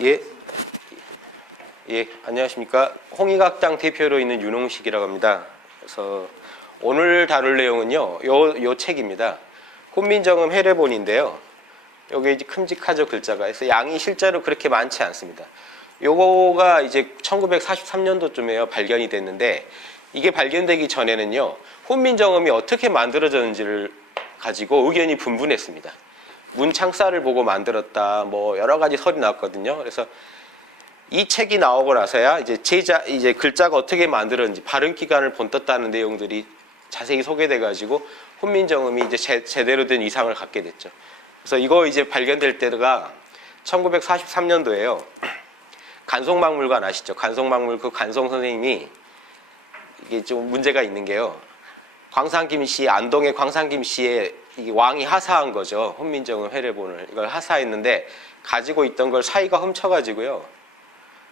예, 안녕하십니까. 홍익학당 대표로 있는 윤홍식이라고 합니다. 그래서 오늘 다룰 내용은요, 요 책입니다. 훈민정음 해례본인데요. 여기 이제 큼직하죠, 글자가. 그래서 양이 실제로 그렇게 많지 않습니다. 요거가 이제 1943년도쯤에 발견이 됐는데, 이게 발견되기 전에는요, 훈민정음이 어떻게 만들어졌는지를 가지고 의견이 분분했습니다. 문창사를 보고 만들었다, 뭐 여러 가지 설이 나왔거든요. 그래서 이 책이 나오고 나서야 이제 글자가 어떻게 만들었는지 발음 기관을 본떴다는 내용들이 자세히 소개돼 가지고 훈민정음이 이제 제대로 된 위상을 갖게 됐죠. 그래서 이거 이제 발견될 때가 1943년도예요. 간송박물관 아시죠? 간송박물 그 간송 선생님이 이게 좀 문제가 있는 게요. 광산김 씨, 안동의 광산김 씨의 이게 왕이 하사한 거죠. 훈민정음 해례본을 이걸 하사했는데 가지고 있던 걸 사이가 훔쳐가지고요.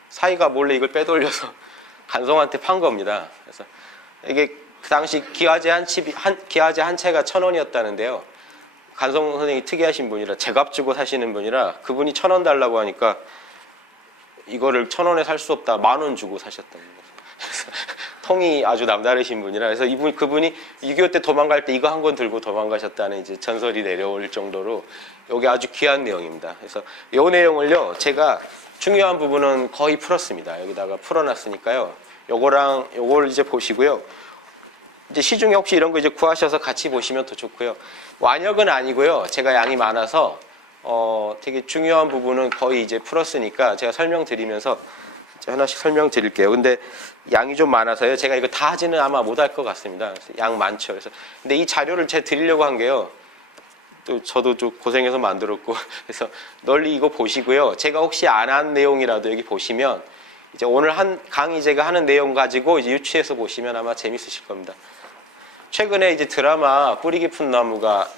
사이가 몰래 이걸 빼돌려서 간송한테 판 겁니다. 그래서 이게 그 당시 기와제 한 채가 1,000원이었다는데요. 간송 선생님이 특이하신 분이라 제값 주고 사시는 분이라 그분이 1,000원 달라고 하니까 이거를 1,000원에 살 수 없다 10,000원 주고 사셨다는 거죠. 통이 아주 남다르신 분이라 그래서 그분이 6.25 때 도망갈 때 이거 한 권 들고 도망가셨다는 이제 전설이 내려올 정도로 이게 아주 귀한 내용입니다. 그래서 이 내용을요 제가 중요한 부분은 거의 풀었습니다. 여기다가 풀어놨으니까요. 요걸 이제 보시고요. 이제 시중에 혹시 이런 거 이제 구하셔서 같이 보시면 더 좋고요. 완역은 아니고요. 제가 양이 많아서 되게 중요한 부분은 거의 이제 풀었으니까 제가 설명드리면서 하나씩 설명드릴게요. 근데 양이 좀 많아서요. 제가 이거 다 하지는 아마 못할 것 같습니다. 양 많죠. 그래서 근데 이 자료를 제가 드리려고 한 게요. 또 저도 좀 고생해서 만들었고 그래서 널리 이거 보시고요. 제가 혹시 안 한 내용이라도 여기 보시면 이제 오늘 강의 제가 하는 내용 가지고 이제 유추해서 보시면 아마 재밌으실 겁니다. 최근에 이제 드라마 뿌리 깊은 나무가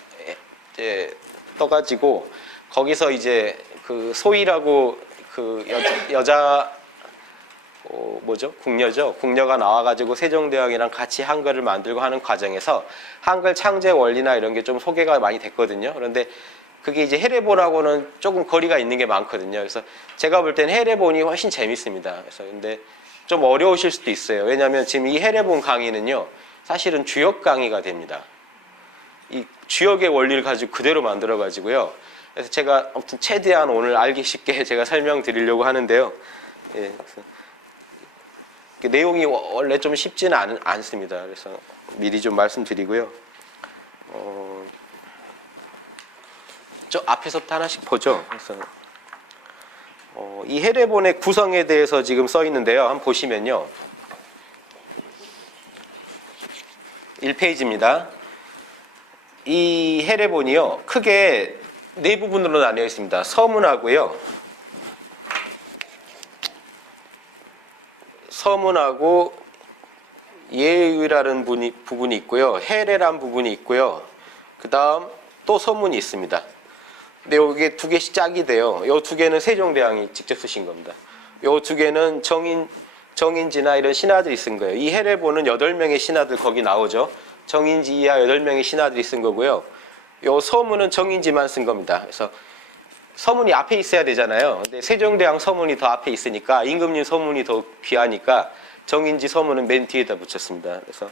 이제 떠가지고 거기서 이제 그 소희라고 그 여자 궁녀죠. 궁녀가 나와가지고 세종대왕이랑 같이 한글을 만들고 하는 과정에서 한글 창제 원리나 이런 게 좀 소개가 많이 됐거든요. 그런데 그게 이제 해례본하고는 조금 거리가 있는 게 많거든요. 그래서 제가 볼 땐 해례본이 훨씬 재밌습니다. 그래서 근데 좀 어려우실 수도 있어요. 왜냐하면 지금 이 해례본 강의는요, 사실은 주역 강의가 됩니다. 이 주역의 원리를 가지고 그대로 만들어가지고요. 그래서 제가 아무튼 최대한 오늘 알기 쉽게 제가 설명드리려고 하는데요. 예, 그래서 내용이 원래 좀 쉽지는 않습니다. 그래서 미리 좀 말씀드리고요. 저 앞에서부터 하나씩 보죠. 그래서 이 해례본의 구성에 대해서 지금 써 있는데요. 한번 보시면요. 1페이지입니다. 이 해례본이요. 크게 네 부분으로 나뉘어 있습니다. 서문하고요. 서문하고 예의라는 부분이 있고요. 해례란 부분이 있고요. 그 다음 또 서문이 있습니다. 근데 여기 두 개씩 짝이 돼요. 이 두 개는 세종대왕이 직접 쓰신 겁니다. 이 두 개는 정인지나 이런 신하들이 쓴 거예요. 이 해례본은 8명의 신하들 거기 나오죠. 정인지 이하 8명의 신하들이 쓴 거고요. 이 서문은 정인지만 쓴 겁니다. 그래서 서문이 앞에 있어야 되잖아요. 근데 세종대왕 서문이 더 앞에 있으니까 임금님 서문이 더 귀하니까 정인지 서문은 맨 뒤에다 붙였습니다. 그래서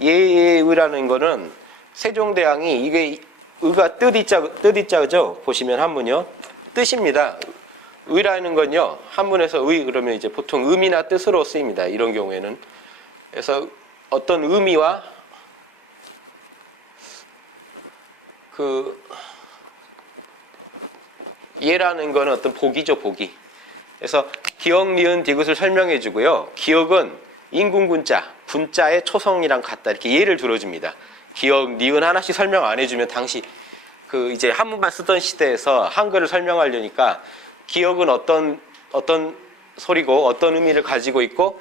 예의라는 거는 세종대왕이 이게 의가 뜻이자죠. 보시면 한문요. 뜻입니다. 의라는 건요. 한문에서 의 그러면 이제 보통 의미나 뜻으로 쓰입니다. 이런 경우에는. 그래서 어떤 의미와 예라는 거는 어떤 복이죠, 복이. 그래서 기역, 니은, 디귿을 설명해 주고요. 기역은 인군군자, 군자의 초성이랑 같다. 이렇게 예를 들어줍니다. 기역, 니은 하나씩 설명 안 해주면 당시 이제 한문만 쓰던 시대에서 한글을 설명하려니까 기역은 어떤 소리고 어떤 의미를 가지고 있고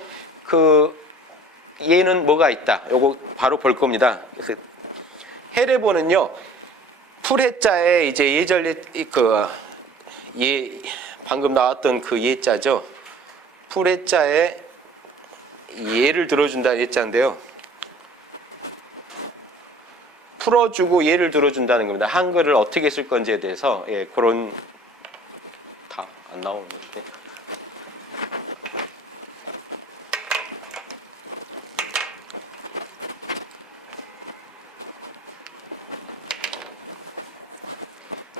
예는 뭐가 있다. 요거 바로 볼 겁니다. 그래서 해례본은요. 풀해자에 이제 예절 방금 나왔던 그 예자죠. 풀해자에 예를 들어준다는 예자인데요. 풀어주고 예를 들어준다는 겁니다. 한글을 어떻게 쓸 건지에 대해서 그런 다 안 나오는데.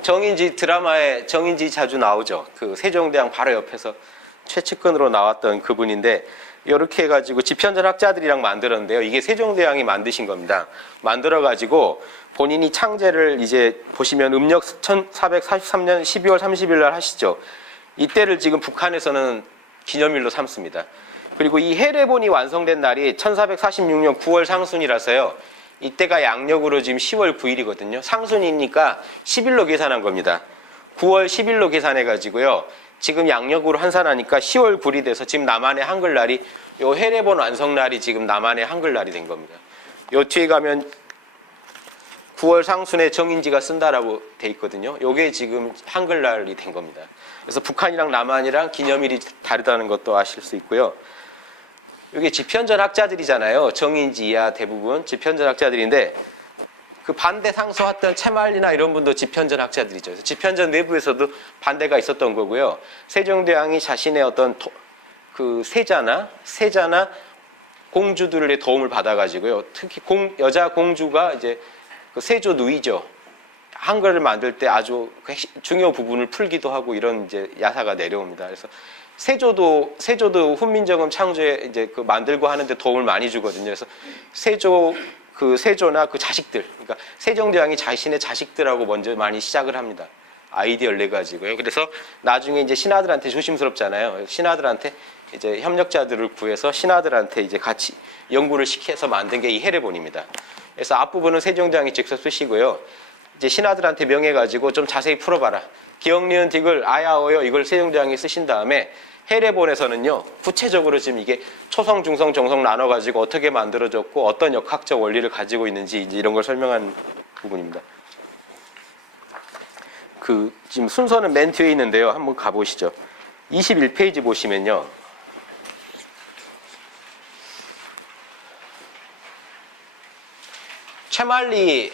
정인지 드라마에 정인지 자주 나오죠. 그 세종대왕 바로 옆에서 최측근으로 나왔던 그분인데 이렇게 해가지고 집현전 학자들이랑 만들었는데요. 이게 세종대왕이 만드신 겁니다. 만들어가지고 본인이 창제를 이제 보시면 음력 1443년 12월 30일 날 하시죠. 이때를 지금 북한에서는 기념일로 삼습니다. 그리고 이 해례본이 완성된 날이 1446년 9월 상순이라서요. 이때가 양력으로 지금 10월 9일이거든요. 상순이니까 10일로 계산한 겁니다. 9월 10일로 계산해가지고요. 지금 양력으로 환산하니까 10월 9일이 돼서 지금 남한의 한글날이 요 해례본 완성날이 지금 남한의 한글날이 된 겁니다. 요 뒤에 가면 9월 상순에 정인지가 쓴다라고 돼 있거든요. 요게 지금 한글날이 된 겁니다. 그래서 북한이랑 남한이랑 기념일이 다르다는 것도 아실 수 있고요. 이게 집현전 학자들이잖아요. 정인지야 대부분 집현전 학자들인데 그 반대 상소했던 채말리나 이런 분도 집현전 학자들이죠. 그래서 집현전 내부에서도 반대가 있었던 거고요. 세종대왕이 자신의 어떤 그 세자나 공주들의 도움을 받아가지고요. 특히 여자 공주가 이제 그 세조 누이죠. 한글을 만들 때 아주 중요 부분을 풀기도 하고 이런 이제 야사가 내려옵니다. 그래서 세조도 훈민정음 창조에 이제 그 만들고 하는데 도움을 많이 주거든요. 그래서 세조나 그 자식들, 그러니까 세종대왕이 자신의 자식들하고 먼저 많이 시작을 합니다. 아이디어를 내 가지고요. 그래서 나중에 이제 신하들한테 조심스럽잖아요. 신하들한테 이제 협력자들을 구해서 신하들한테 이제 같이 연구를 시켜서 만든 게 이 해례본입니다. 그래서 앞부분은 세종대왕이 직접 쓰시고요. 이제 신하들한테 명해가지고 좀 자세히 풀어봐라. 기역, 니은, 딕을 아야어요 이걸 세종대왕이 쓰신 다음에 해례본에서는요 구체적으로 지금 이게 초성, 중성, 정성 나눠가지고 어떻게 만들어졌고 어떤 역학적 원리를 가지고 있는지 이제 이런 걸 설명한 부분입니다. 그 지금 순서는 맨 뒤에 있는데요. 한번 가보시죠. 21페이지 보시면요. 채말리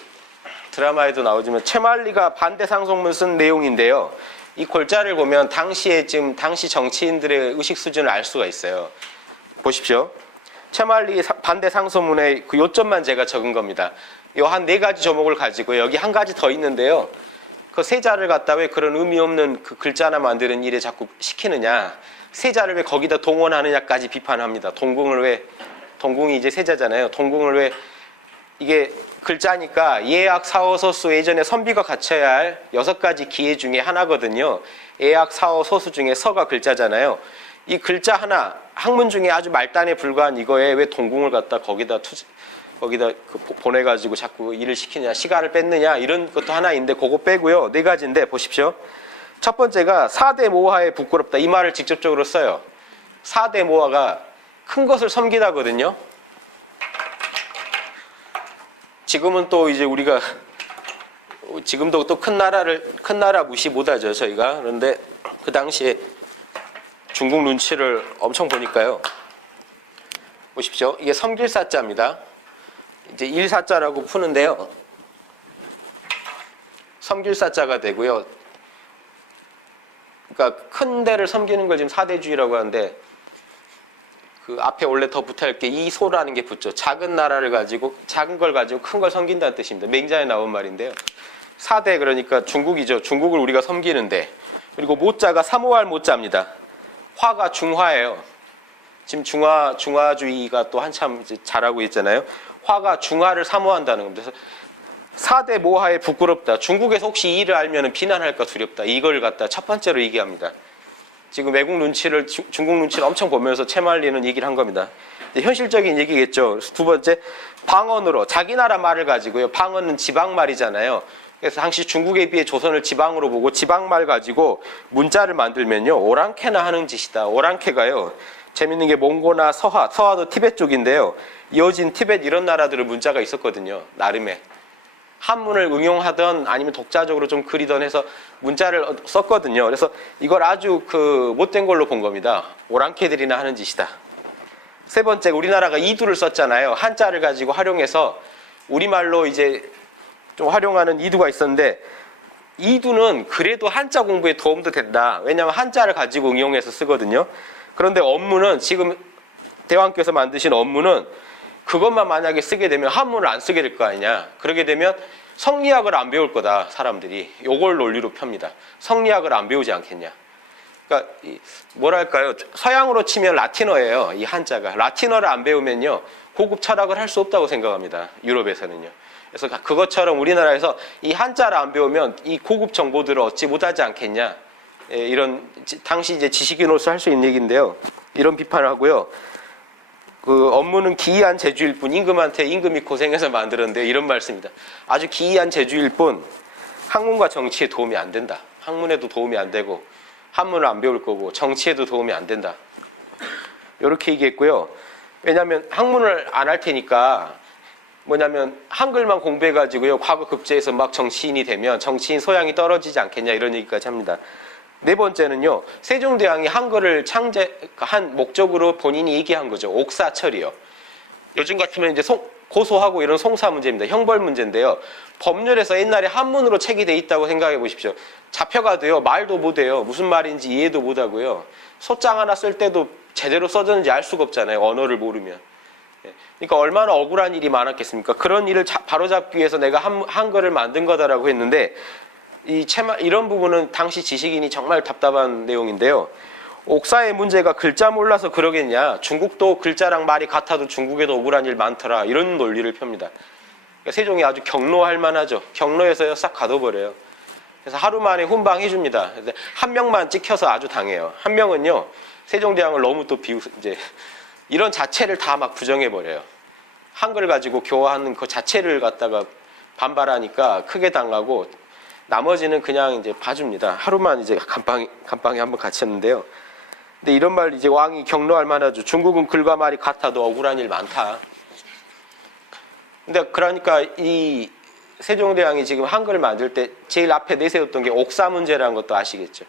드라마에도 나오지만 채말리가 반대 상속문 쓴 내용인데요. 이 골자를 보면 당시 정치인들의 의식 수준을 알 수가 있어요. 보십시오. 채말리 반대 상소문의 그 요점만 제가 적은 겁니다. 요 한 4가지 조목을 가지고 여기 한 가지 더 있는데요. 그 세자를 갖다 왜 그런 의미 없는 그 글자 하나 만드는 일에 자꾸 시키느냐. 세자를 왜 거기다 동원하느냐까지 비판합니다. 동궁이 이제 세자잖아요. 동궁을 왜 이게 글자니까 예악 사어소수 예전에 선비가 갖춰야 할 6가지 기회 중에 하나거든요. 예악 사어소수 중에 서가 글자잖아요. 이 글자 하나 학문 중에 아주 말단에 불과한 이거에 왜 동궁을 갖다 거기다 보내가지고 자꾸 일을 시키냐, 시간을 뺏느냐 이런 것도 하나인데 그거 빼고요. 4가지인데 보십시오. 첫 번째가 사대 모하에 부끄럽다. 이 말을 직접적으로 써요. 사대 모하가 큰 것을 섬기다거든요. 지금은 또 이제 우리가 지금도 또 큰 나라 무시 못하죠 저희가. 그런데 그 당시에 중국 눈치를 엄청 보니까요. 보십시오. 이게 섬길사자입니다. 이제 일사자라고 푸는데요. 섬길사자가 되고요. 그러니까 큰 데를 섬기는 걸 지금 사대주의라고 하는데 그 앞에 원래 더 붙어야 할 게 이소라는 게 붙죠. 작은 걸 가지고 큰 걸 섬긴다는 뜻입니다. 맹자에 나온 말인데요. 사대 그러니까 중국이죠. 중국을 우리가 섬기는데 그리고 모자가 사모할 모자입니다. 화가 중화예요. 지금 중화주의가 또 한참 이제 잘하고 있잖아요. 화가 중화를 사모한다는 겁니다. 그래서 사대 모하에 부끄럽다. 중국에서 혹시 이 일을 알면 비난할까 두렵다. 이걸 갖다 첫 번째로 얘기합니다. 지금 외국 눈치를 중국 눈치를 엄청 보면서 채말리는 얘기를 한 겁니다. 현실적인 얘기겠죠. 두 번째 방언으로 자기 나라 말을 가지고요. 방언은 지방 말이잖아요. 그래서 당시 중국에 비해 조선을 지방으로 보고 지방말 가지고 문자를 만들면요. 오랑캐나 하는 짓이다. 오랑캐가요. 재밌는 게 몽고나 서하도 티베트 쪽인데요. 이어진 티베트 이런 나라들은 문자가 있었거든요. 나름의. 한문을 응용하던 아니면 독자적으로 좀 그리던 해서 문자를 썼거든요. 그래서 이걸 아주 그 못된 걸로 본 겁니다. 오랑캐들이나 하는 짓이다. 세 번째, 우리나라가 이두를 썼잖아요. 한자를 가지고 활용해서 우리말로 이제 좀 활용하는 이두가 있었는데 이두는 그래도 한자 공부에 도움도 된다. 왜냐하면 한자를 가지고 응용해서 쓰거든요. 그런데 업무는 지금 대왕께서 만드신 업무는 그것만 만약에 쓰게 되면 한문을 안 쓰게 될 거 아니냐. 그러게 되면 성리학을 안 배울 거다, 사람들이. 요걸 논리로 펴니다. 성리학을 안 배우지 않겠냐. 그러니까 뭐랄까요, 서양으로 치면 라틴어예요, 이 한자가. 라틴어를 안 배우면요 고급 철학을 할 수 없다고 생각합니다, 유럽에서는요. 그래서 그것처럼 우리나라에서 이 한자를 안 배우면 이 고급 정보들을 얻지 못하지 않겠냐. 이런 당시 이제 지식인으로서 할 수 있는 얘기인데요. 이런 비판을 하고요. 그 업무는 기이한 재주일 뿐 임금한테 임금이 고생해서 만들었는데 이런 말씀입니다. 아주 기이한 재주일 뿐 학문과 정치에 도움이 안 된다. 학문에도 도움이 안 되고 한문을 안 배울 거고 정치에도 도움이 안 된다. 이렇게 얘기했고요. 왜냐하면 학문을 안 할 테니까 뭐냐면 한글만 공부해가지고요 과거 급제에서 막 정치인이 되면 정치인 소양이 떨어지지 않겠냐 이런 얘기까지 합니다. 네 번째는요, 세종대왕이 한글을 창제한 목적으로 본인이 얘기한 거죠. 옥사철이요. 요즘 같으면 이제 고소하고 이런 송사 문제입니다. 형벌 문제인데요. 법률에서 옛날에 한문으로 책이 돼 있다고 생각해 보십시오. 잡혀가도요 말도 못해요. 무슨 말인지 이해도 못하고요. 소장 하나 쓸 때도 제대로 써졌는지 알 수가 없잖아요, 언어를 모르면. 그러니까 얼마나 억울한 일이 많았겠습니까? 그런 일을 바로잡기 위해서 내가 한글을 만든 거다라고 했는데 이런 부분은 당시 지식인이 정말 답답한 내용인데요. 옥사의 문제가 글자 몰라서 그러겠냐. 중국도 글자랑 말이 같아도 중국에도 억울한 일 많더라. 이런 논리를 펴니다. 그러니까 세종이 아주 경로할 만하죠. 경로에서 싹 가둬버려요. 그래서 하루 만에 훈방해 줍니다. 한 명만 찍혀서 아주 당해요. 한 명은요, 세종대왕을 너무 또 이제 이런 자체를 다 막 부정해버려요. 한글 가지고 교화하는 그 자체를 갖다가 반발하니까 크게 당하고 나머지는 그냥 이제 봐줍니다. 하루만 이제 감방에 한번 갇혔는데요. 근데 이런 말 이제 왕이 경로할 만하죠. 중국은 글과 말이 같아도 억울한 일 많다. 근데 그러니까 이 세종대왕이 지금 한글을 만들 때 제일 앞에 내세웠던 게 옥사 문제라는 것도 아시겠죠.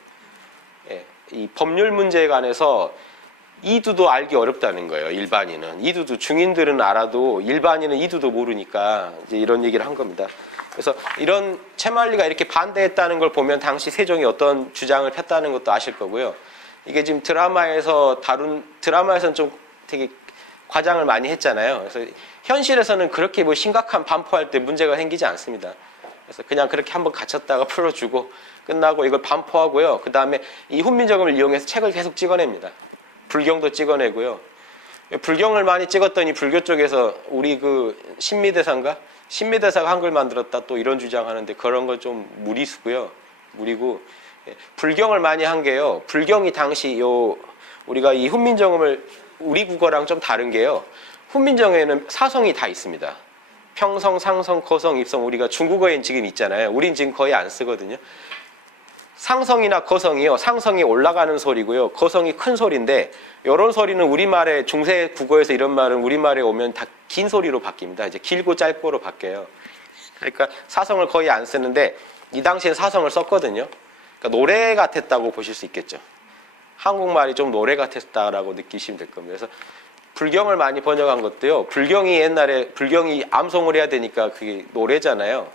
예, 이 법률 문제에 관해서 이두도 알기 어렵다는 거예요, 일반인은. 이두도 중인들은 알아도 일반인은 이두도 모르니까 이제 이런 얘기를 한 겁니다. 그래서 이런 채말리가 이렇게 반대했다는 걸 보면 당시 세종이 어떤 주장을 폈다는 것도 아실 거고요. 이게 지금 드라마에서는 좀 되게 과장을 많이 했잖아요. 그래서 현실에서는 그렇게 뭐 심각한 반포할 때 문제가 생기지 않습니다. 그래서 그냥 그렇게 한번 갇혔다가 풀어주고 끝나고 이걸 반포하고요. 그 다음에 이 훈민정음을 이용해서 책을 계속 찍어냅니다. 불경도 찍어내고요. 불경을 많이 찍었더니 불교 쪽에서 우리 그 신미대사가 한글 만들었다 또 이런 주장하는데 그런 건 좀 무리수고요. 무리고 불경을 많이 한 게요. 불경이 당시 우리가 이 훈민정음을 우리 국어랑 좀 다른 게요. 훈민정음에는 사성이 다 있습니다. 평성, 상성, 거성, 입성 우리가 중국어엔 지금 있잖아요. 우린 지금 거의 안 쓰거든요. 상성이나 거성이요. 상성이 올라가는 소리고요. 거성이 큰 소리인데 이런 소리는 우리말에 중세 국어에서 이런 말은 우리말에 오면 다 긴 소리로 바뀝니다. 이제 길고 짧고로 바뀌어요. 그러니까 사성을 거의 안 쓰는데 이 당시엔 사성을 썼거든요. 그러니까 노래 같았다고 보실 수 있겠죠. 한국말이 좀 노래 같았다라고 느끼시면 될 겁니다. 그래서 불경을 많이 번역한 것도요. 불경이 암송을 해야 되니까 그게 노래잖아요.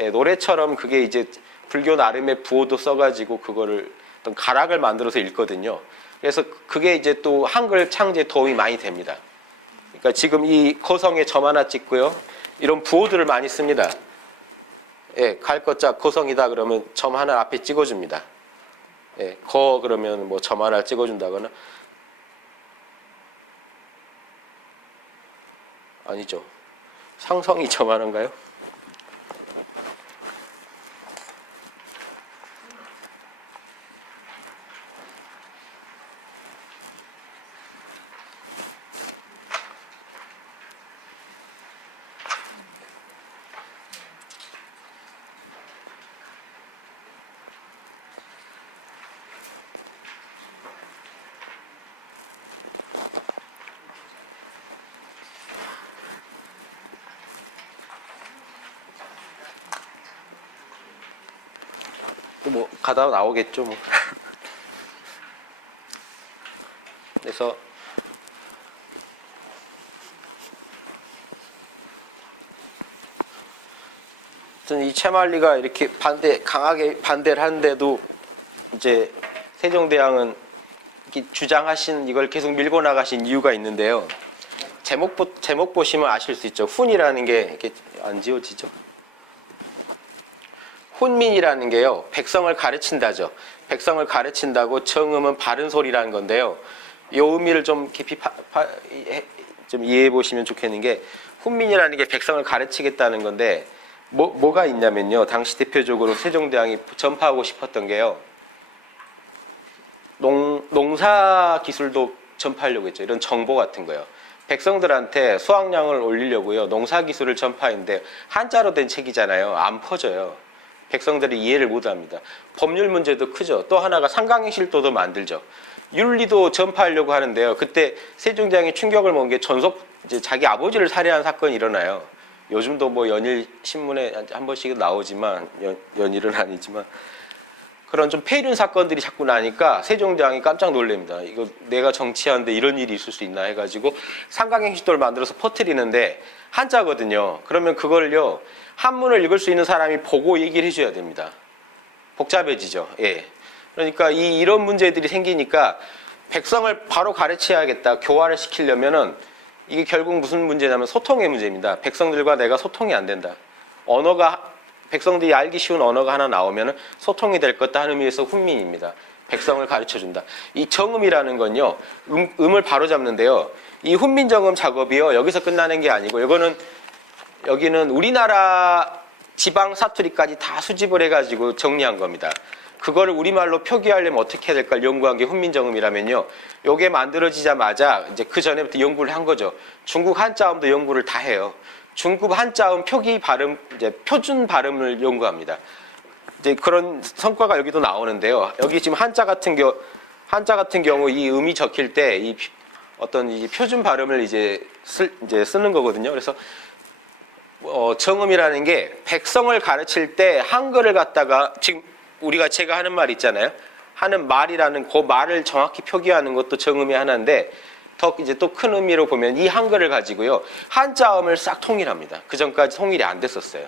예, 노래처럼 그게 이제 불교 나름의 부호도 써가지고 그거를 어떤 가락을 만들어서 읽거든요. 그래서 그게 이제 또 한글 창제에 도움이 많이 됩니다. 그러니까 지금 이 거성에 점 하나 찍고요. 이런 부호들을 많이 씁니다. 예, 갈 것자 거성이다 그러면 점 하나 앞에 찍어줍니다. 예, 거 그러면 뭐 점 하나 찍어준다거나 아니죠. 상성이 점 하나인가요? 뭐 가다 나오겠죠 뭐. 그래서 이 채말리가 이렇게 강하게 반대를 하는데도 이제 세종대왕은 이렇게 주장하신 이걸 계속 밀고 나가신 이유가 있는데요. 제목 보시면 아실 수 있죠. 훈이라는 게 이렇게 안 지워지죠. 훈민이라는 게요, 백성을 가르친다죠. 백성을 가르친다고 정음은 바른 소리라는 건데요. 이 의미를 좀 깊이 좀 이해해 보시면 좋겠는 게, 훈민이라는 게 백성을 가르치겠다는 건데 뭐가 있냐면요. 당시 대표적으로 세종대왕이 전파하고 싶었던 게요, 농사 기술도 전파하려고 했죠. 이런 정보 같은 거요. 백성들한테 수확량을 올리려고요, 농사 기술을 전파했는데 한자로 된 책이잖아요. 안 퍼져요. 백성들이 이해를 못합니다. 법률 문제도 크죠. 또 하나가 상강행실도도 만들죠. 윤리도 전파하려고 하는데요. 그때 세종대왕이 충격을 먹은 게 이제 자기 아버지를 살해한 사건이 일어나요. 요즘도 뭐 연일 신문에 한 번씩 나오지만, 연일은 아니지만, 그런 좀 폐륜 사건들이 자꾸 나니까 세종대왕이 깜짝 놀랍니다. 이거 내가 정치하는데 이런 일이 있을 수 있나 해가지고 상강행실도를 만들어서 퍼뜨리는데 한자거든요. 그러면 그걸요, 한문을 읽을 수 있는 사람이 보고 얘기를 해줘야 됩니다. 복잡해지죠. 예. 그러니까 이런 문제들이 생기니까 백성을 바로 가르쳐야겠다, 교화를 시키려면은 이게 결국 무슨 문제냐면 소통의 문제입니다. 백성들과 내가 소통이 안 된다. 백성들이 알기 쉬운 언어가 하나 나오면 소통이 될 것다 하는 의미에서 훈민입니다. 백성을 가르쳐준다. 이 정음이라는 건요, 음을 바로 잡는데요. 이 훈민정음 작업이요, 여기서 끝나는 게 아니고, 여기는 우리나라 지방 사투리까지 다 수집을 해가지고 정리한 겁니다. 그거를 우리말로 표기하려면 어떻게 해야 될까 연구한 게 훈민정음이라면요, 요게 만들어지자마자 이제 그 전에부터 연구를 한 거죠. 중국 한자음도 연구를 다 해요. 중국 한자음 표기 발음, 이제 표준 발음을 연구합니다. 이제 그런 성과가 여기도 나오는데요. 여기 지금 한자 같은 경우 이 음이 적힐 때 이 어떤 이 표준 발음을 이제 쓰는 거거든요. 그래서 정음이라는 게 백성을 가르칠 때 한글을 갖다가, 지금 제가 하는 말 있잖아요. 하는 말이라는 그 말을 정확히 표기하는 것도 정음의 하나인데, 더 이제 또 큰 의미로 보면 이 한글을 가지고요, 한자음을 싹 통일합니다. 그 전까지 통일이 안 됐었어요.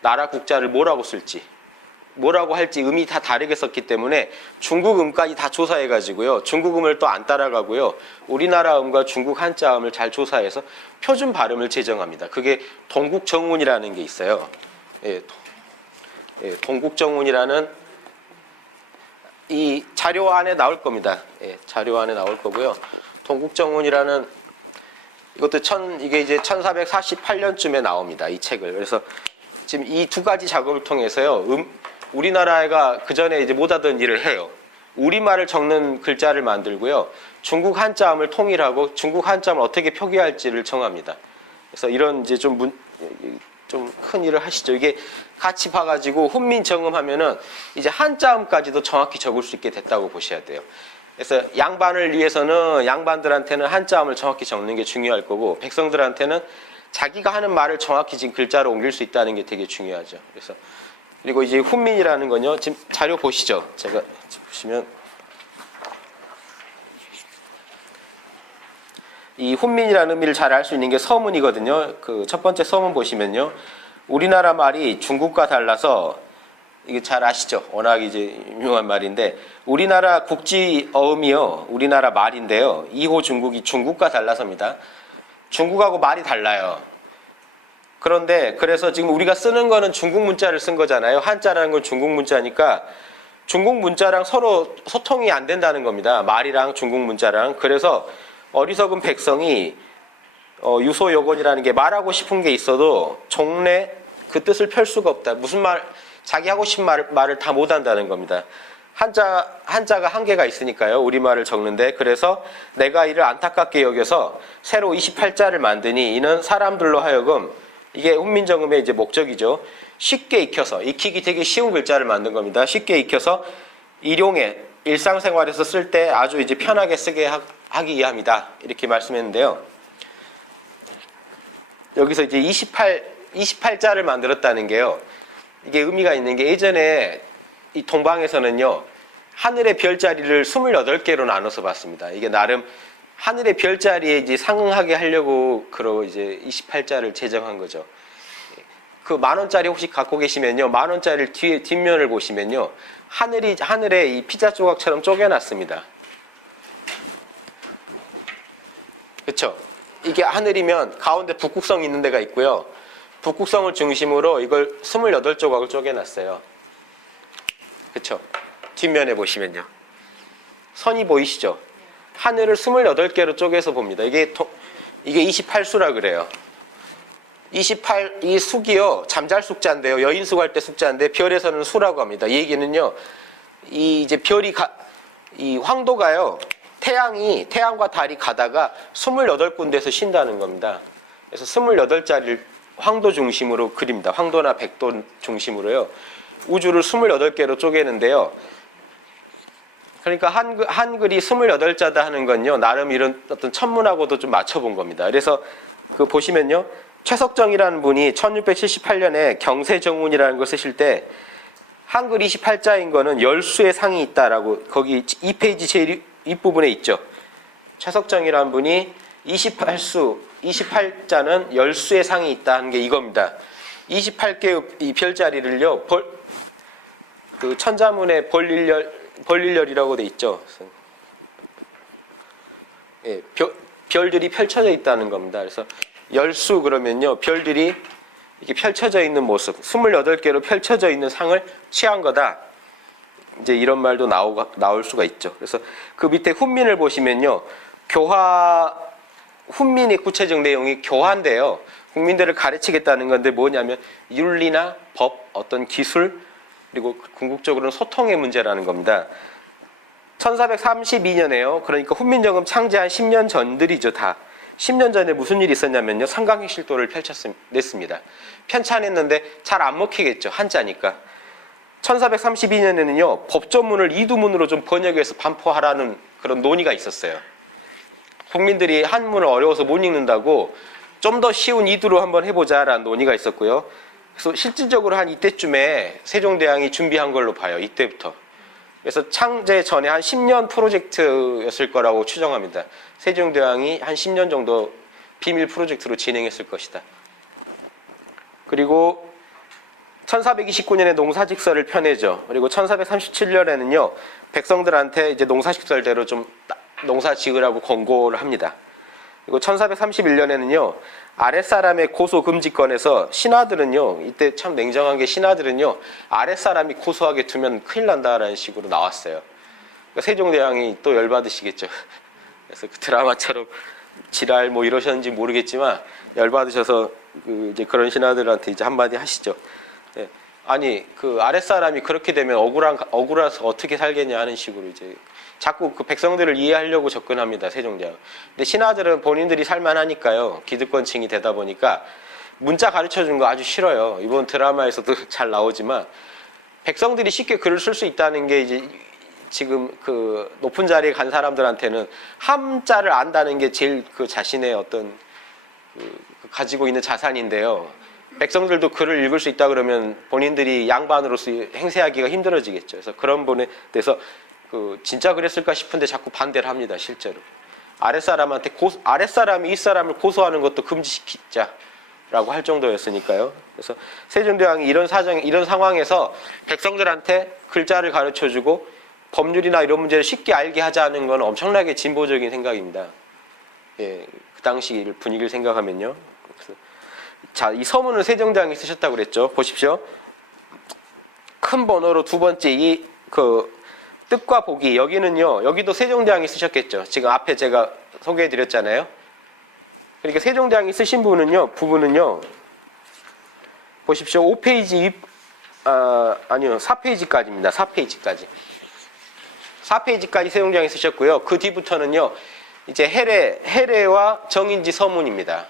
나라 국자를 뭐라고 쓸지, 뭐라고 할지 음이 다 다르게 썼기 때문에 중국 음까지 다 조사해 가지고요, 중국 음을 또 안 따라가고요, 우리나라 음과 중국 한자음을 잘 조사해서 표준 발음을 제정합니다. 그게 동국정운이라는 게 있어요. 동국정운이라는 이 자료 안에 나올 겁니다. 자료 안에 나올 거고요. 동국정운이라는 이것도 이게 이제 1448년쯤에 나옵니다. 이 책을. 그래서 지금 이 두 가지 작업을 통해서요, 우리나라가 그 전에 이제 못하던 일을 해요. 우리말을 적는 글자를 만들고요, 중국 한자음을 통일하고 중국 한자음을 어떻게 표기할지를 정합니다. 그래서 이런 이제 좀 큰 일을 하시죠. 이게 같이 봐가지고 훈민정음하면은 이제 한자음까지도 정확히 적을 수 있게 됐다고 보셔야 돼요. 그래서 양반을 위해서는 양반들한테는 한자음을 정확히 적는 게 중요할 거고, 백성들한테는 자기가 하는 말을 정확히 지금 글자로 옮길 수 있다는 게 되게 중요하죠. 그리고 이제 훈민이라는 건요, 지금 자료 보시죠. 제가 보시면 이 훈민이라는 의미를 잘 알 수 있는 게 서문이거든요. 그 첫 번째 서문 보시면요, 우리나라 말이 중국과 달라서, 이게 잘 아시죠? 워낙 이제 유명한 말인데, 우리나라 국지 어음이요, 우리나라 말인데요, 2호 중국이 중국과 달라서입니다. 중국하고 말이 달라요. 그런데 그래서 지금 우리가 쓰는 거는 중국 문자를 쓴 거잖아요. 한자라는 건 중국 문자니까 중국 문자랑 서로 소통이 안 된다는 겁니다. 말이랑 중국 문자랑. 그래서 어리석은 백성이 유소여건이라는 게 말하고 싶은 게 있어도 종래 그 뜻을 펼 수가 없다. 무슨 말, 자기 하고 싶은 말을 다 못한다는 겁니다. 한자가 한계가 있으니까요, 우리말을 적는데. 그래서 내가 이를 안타깝게 여겨서 새로 28자를 만드니 이는 사람들로 하여금, 이게 훈민정음의 이제 목적이죠, 쉽게 익혀서, 익히기 되게 쉬운 글자를 만든 겁니다. 쉽게 익혀서 일용해, 일상생활에서 쓸 때 아주 이제 편하게 쓰게 하기 위함이다, 이렇게 말씀했는데요. 여기서 이제 28자를 만들었다는 게요, 이게 의미가 있는 게, 예전에 이 동방에서는요, 하늘의 별자리를 28개로 나눠서 봤습니다. 이게 나름 하늘의 별자리에 이제 상응하게 하려고 이제 28자를 제정한 거죠. 그 10,000원짜리 혹시 갖고 계시면요, 10,000원짜리 뒷면을 보시면요, 하늘에 이 피자 조각처럼 쪼개놨습니다. 그렇죠? 이게 하늘이면 가운데 북극성 있는 데가 있고요. 북극성을 중심으로 이걸 28조각을 쪼개놨어요. 그렇죠? 뒷면에 보시면요. 선이 보이시죠? 하늘을 28개로 쪼개서 봅니다. 이게 28수라 그래요. 28, 이 수기요, 잠잘 숙자인데요. 여인수 갈 때 숙자인데, 별에서는 수라고 합니다. 이 얘기는요, 이제 이 황도가요, 태양과 달이 가다가 28군데에서 쉰다는 겁니다. 그래서 28자리를 황도 중심으로 그립니다. 황도나 백도 중심으로요. 우주를 28개로 쪼개는데요. 그러니까 한글이 28자다 하는 건요, 나름 이런 어떤 천문하고도 좀 맞춰본 겁니다. 그래서 그 보시면요, 최석정이라는 분이 1678년에 경세정운이라는 걸 쓰실 때 한글 28자인 거는 열수의 상이 있다라고 거기 2페이지 제일 윗부분에 있죠. 최석정이라는 분이 28자는 열수의 상이 있다 하는 게 이겁니다. 28개의 이 별자리를요, 그 천자문에 벌릴열이라고 돼 있죠. 예, 별들이 펼쳐져 있다는 겁니다. 그래서 열수 그러면요, 별들이 이렇게 펼쳐져 있는 모습, 28개로 펼쳐져 있는 상을 취한 거다. 이제 이런 말도 나올 수가 있죠. 그래서 그 밑에 훈민을 보시면요, 훈민의 구체적 내용이 교화인데요. 국민들을 가르치겠다는 건데 뭐냐면 윤리나 법, 어떤 기술, 그리고 궁극적으로는 소통의 문제라는 겁니다. 1432년에요. 그러니까 훈민정음 창제한 10년 전들이죠, 다. 10년 전에 무슨 일이 있었냐면요, 삼강행실도를 냈습니다. 편찬했는데 잘 안 먹히겠죠, 한자니까. 1432년에는요, 법조문을 이두문으로 좀 번역해서 반포하라는 그런 논의가 있었어요. 국민들이 한문을 어려워서 못 읽는다고 좀 더 쉬운 이두로 한번 해보자라는 논의가 있었고요. 그래서 실질적으로 한 이때쯤에 세종대왕이 준비한 걸로 봐요, 이때부터. 그래서 창제 전에 한 10년 프로젝트였을 거라고 추정합니다. 세종대왕이 한 10년 정도 비밀 프로젝트로 진행했을 것이다. 그리고 1429년에 농사직설을 펴내죠. 그리고 1437년에는요, 백성들한테 이제 농사직설대로 좀 농사 지으라고 권고를 합니다. 그리고 1431년에는요, 아랫사람의 고소금지권에서 신하들은요, 이때 참 냉정한 게 신하들은요, 아랫사람이 고소하게 두면 큰일 난다라는 식으로 나왔어요. 그러니까 세종대왕이 또 열받으시겠죠. 그래서 그 드라마처럼 지랄 뭐 이러셨는지 모르겠지만 열받으셔서 이제 그런 신하들한테 이제 한마디 하시죠. 네. 아니 그 아랫사람이 그렇게 되면 억울해서 어떻게 살겠냐 하는 식으로 이제 자꾸 그 백성들을 이해하려고 접근합니다, 세종대왕. 근데 신하들은 본인들이 살만하니까요, 기득권층이 되다 보니까 문자 가르쳐 준 거 아주 싫어요. 이번 드라마에서도 잘 나오지만 백성들이 쉽게 글을 쓸 수 있다는 게 이제 지금 그 높은 자리에 간 사람들한테는 함자를 안다는 게 제일 그 자신의 어떤 가지고 있는 자산인데요. 백성들도 글을 읽을 수 있다 그러면 본인들이 양반으로서 행세하기가 힘들어지겠죠. 그래서 그런 분에 대해서 진짜 그랬을까 싶은데 자꾸 반대를 합니다, 실제로. 아랫사람한테 아랫사람이 윗사람을 고소하는 것도 금지시키자라고 할 정도였으니까요. 그래서 세종대왕이 이런 상황에서 백성들한테 글자를 가르쳐주고 법률이나 이런 문제를 쉽게 알게 하자는 건 엄청나게 진보적인 생각입니다. 예, 그 당시 분위기를 생각하면요. 자, 이 서문을 세종대왕이 쓰셨다고 그랬죠. 보십시오. 큰 번호로 두 번째 뜻과 보기, 여기는요, 여기도 세종대왕이 쓰셨겠죠. 지금 앞에 제가 소개해드렸잖아요. 그러니까 세종대왕이 쓰신 부분은요, 보십시오. 5페이지, 아니요, 4페이지까지입니다. 4페이지까지. 4페이지까지 세종대왕이 쓰셨고요. 그 뒤부터는요, 이제 해례와 정인지 서문입니다.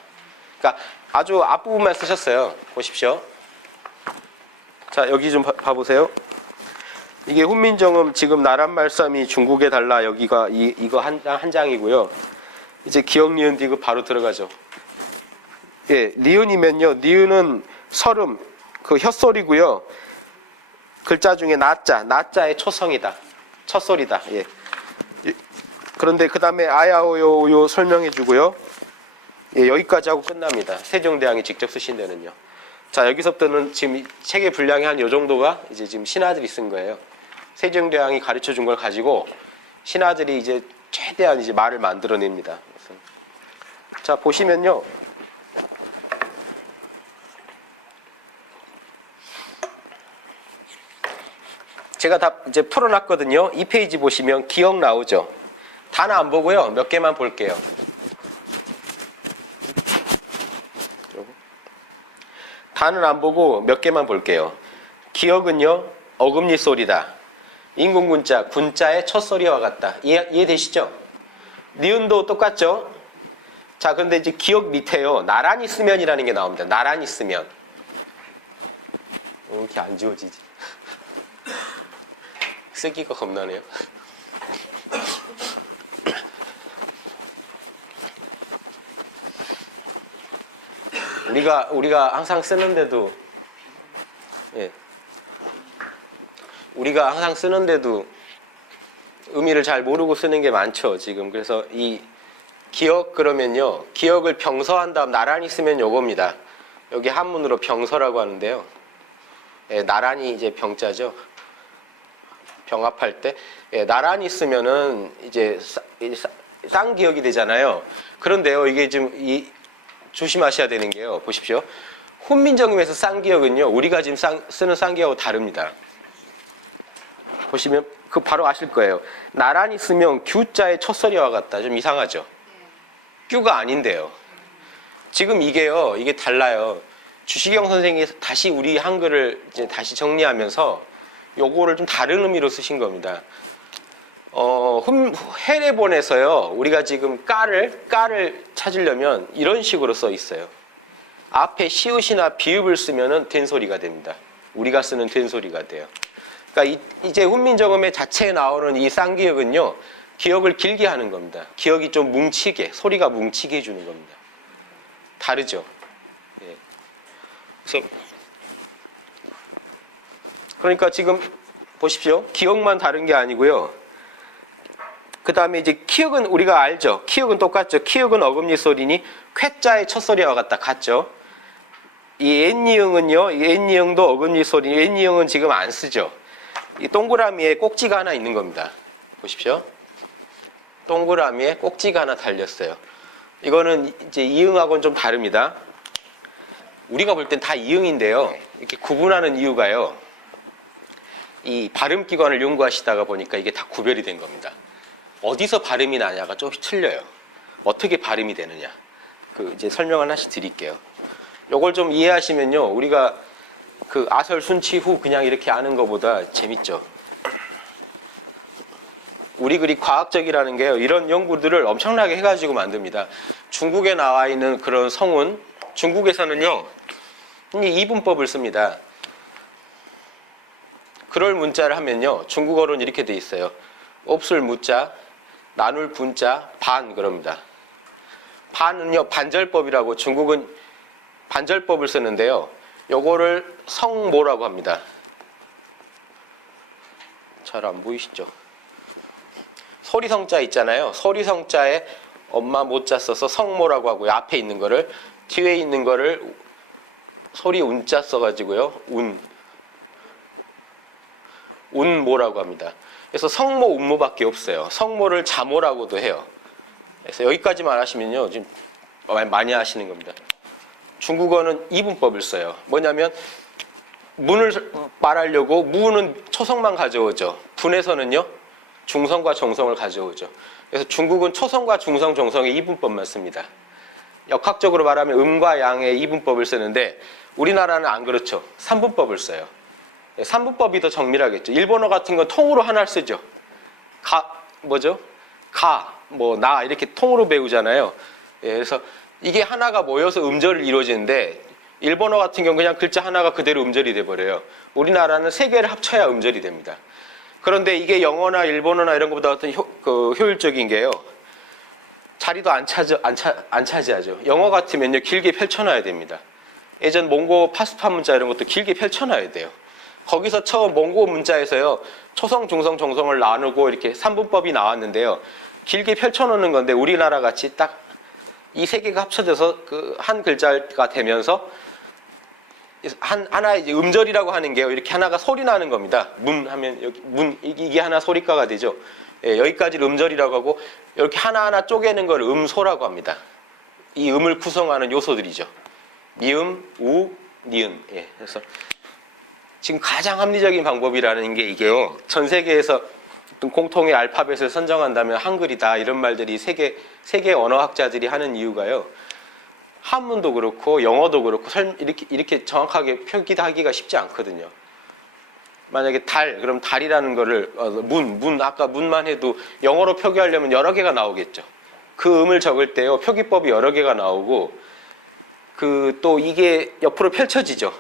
그러니까 아주 앞부분만 쓰셨어요. 보십시오. 자, 여기 좀 봐보세요. 이게 훈민정음 지금 나란말씀이 중국에 달라, 여기가 이거 한 장이고요. 이제 기역 니은 디귿 바로 들어가죠. 예, 니은이면요, 니은은 설음, 그 혓소리고요. 글자 중에 나자의 초성이다, 첫소리다. 예. 그런데 그 다음에 아야오요 설명해 주고요. 예, 여기까지 하고 끝납니다. 세종대왕이 직접 쓰신 데는요. 자, 여기서부터는 지금 이 책의 분량이 한 요 정도가 이제 지금 신하들이 쓴 거예요. 세종대왕이 가르쳐 준 걸 가지고 신하들이 이제 최대한 이제 말을 만들어냅니다. 그래서 자, 보시면요. 제가 다 이제 풀어놨거든요. 이 페이지 보시면 기억 나오죠. 다는 안 보고요. 몇 개만 볼게요. 다는 안 보고 몇 개만 볼게요. 기억은요, 어금니 소리다. 인공군자, 군자의 첫 소리와 같다. 이해되시죠? 니은도 똑같죠? 자, 근데 이제 기억 밑에요. 나란히 쓰면이라는 게 나옵니다. 나란히 쓰면. 왜 이렇게 안 지워지지? 쓰기가 겁나네요. 우리가 항상 쓰는데도, 예. 우리가 항상 쓰는데도 의미를 잘 모르고 쓰는 게 많죠, 지금. 그래서 이 기억 그러면요, 기억을 병서한 다음 나란히 쓰면 요겁니다. 여기 한문으로 병서라고 하는데요. 예, 나란히 이제 병자죠. 병합할 때. 예, 나란히 쓰면은 이제 쌍기억이 되잖아요. 그런데요, 이게 지금 조심하셔야 되는 게요. 보십시오. 훈민정음에서 쌍기역은요, 우리가 지금 쓰는 쌍기역하고 다릅니다. 보시면 그 바로 아실 거예요. 나란히 쓰면 규자의 첫 소리와 같다. 좀 이상하죠? 규가 아닌데요. 지금 이게요, 이게 달라요. 주시경 선생이 다시 우리 한글을 이제 다시 정리하면서 요거를 좀 다른 의미로 쓰신 겁니다. 해례본에서요, 우리가 지금 까를 찾으려면 이런 식으로 써 있어요. 앞에 시읒이나 비읍을 쓰면은 된소리가 됩니다. 우리가 쓰는 된소리가 돼요. 그러니까 이제 훈민정음의 자체에 나오는 이 쌍기역은요, 기억을 길게 하는 겁니다. 기억이 좀 뭉치게, 소리가 뭉치게 해주는 겁니다. 다르죠? 예. 그래서 그러니까 지금 보십시오. 기억만 다른 게 아니고요. 그 다음에 이제 키읔은 우리가 알죠. 키읔은 똑같죠. 키읔은 어금니 소리니 쾌자의 첫 소리와 같죠. 이 엔니응은요. 이 엔니응도 어금니 소리. 엔니응은 지금 안 쓰죠. 이 동그라미에 꼭지가 하나 있는 겁니다. 보십시오. 동그라미에 꼭지가 하나 달렸어요. 이거는 이제 이응하고는 좀 다릅니다. 우리가 볼 땐 다 이응인데요. 이렇게 구분하는 이유가요. 이 발음기관을 연구하시다가 보니까 이게 다 구별이 된 겁니다. 어디서 발음이 나냐가 조금씩 틀려요. 어떻게 발음이 되느냐. 이제 설명을 하나씩 드릴게요. 요걸 좀 이해하시면요. 우리가 그 아설 순치 후 그냥 이렇게 아는 것보다 재밌죠. 우리 그리 과학적이라는 게요. 이런 연구들을 엄청나게 해가지고 만듭니다. 중국에 나와 있는 그런 성운, 중국에서는요. 이 이분법을 씁니다. 그럴 문자를 하면요. 중국어로는 이렇게 돼 있어요. 옵술 무자, 나눌 분자, 반 그럽니다. 반은요, 반절법이라고 중국은 반절법을 쓰는데요. 요거를 성모라고 합니다. 잘 안 보이시죠? 소리성자 있잖아요. 소리성자에 엄마 모자 써서 성모라고 하고요. 앞에 있는 거를, 뒤에 있는 거를 소리 운자 써가지고요. 운모라고 합니다. 그래서 성모, 운모밖에 없어요. 성모를 자모라고도 해요. 그래서 여기까지만 하시면요. 지금 많이 하시는 겁니다. 중국어는 이분법을 써요. 뭐냐면 문을 말하려고 무는 초성만 가져오죠. 분에서는요. 중성과 정성을 가져오죠. 그래서 중국은 초성과 중성, 정성의 이분법만 씁니다. 역학적으로 말하면 음과 양의 이분법을 쓰는데 우리나라는 안 그렇죠. 삼분법을 써요. 삼분법이 더 정밀하겠죠. 일본어 같은 건 통으로 하나를 쓰죠. 나 이렇게 통으로 배우잖아요. 예, 그래서 이게 하나가 모여서 음절을 이루어지는데 일본어 같은 경우 그냥 글자 하나가 그대로 음절이 돼버려요. 우리나라는 세 개를 합쳐야 음절이 됩니다. 그런데 이게 영어나 일본어나 이런 것보다 어떤 효율적인 게요. 자리도 안 차지하죠. 영어 같으면요 길게 펼쳐놔야 됩니다. 예전 몽고 파스파 문자 이런 것도 길게 펼쳐놔야 돼요. 거기서 처음 몽고 문자에서요 초성, 중성, 정성을 나누고 이렇게 삼분법이 나왔는데요. 길게 펼쳐놓는 건데 우리나라 같이 딱 이 세 개가 합쳐져서 그 한 글자가 되면서 하나 이제 음절이라고 하는 게요. 이렇게 하나가 소리 나는 겁니다. 문 하면 여기 문 이게 하나 소리가가 되죠. 예, 여기까지를 음절이라고 하고 이렇게 하나하나 쪼개는 걸 음소라고 합니다. 이 음을 구성하는 요소들이죠. 미음, 우, 니은. 예, 그래서 지금 가장 합리적인 방법이라는 게 이게요. 전 세계에서 어떤 공통의 알파벳을 선정한다면 한글이다 이런 말들이 세계 언어학자들이 하는 이유가요. 한문도 그렇고 영어도 그렇고 이렇게 정확하게 표기하기가 쉽지 않거든요. 만약에 달, 그럼 달이라는 거를 아까 문만 해도 영어로 표기하려면 여러 개가 나오겠죠. 그 음을 적을 때요. 표기법이 여러 개가 나오고 또 이게 옆으로 펼쳐지죠.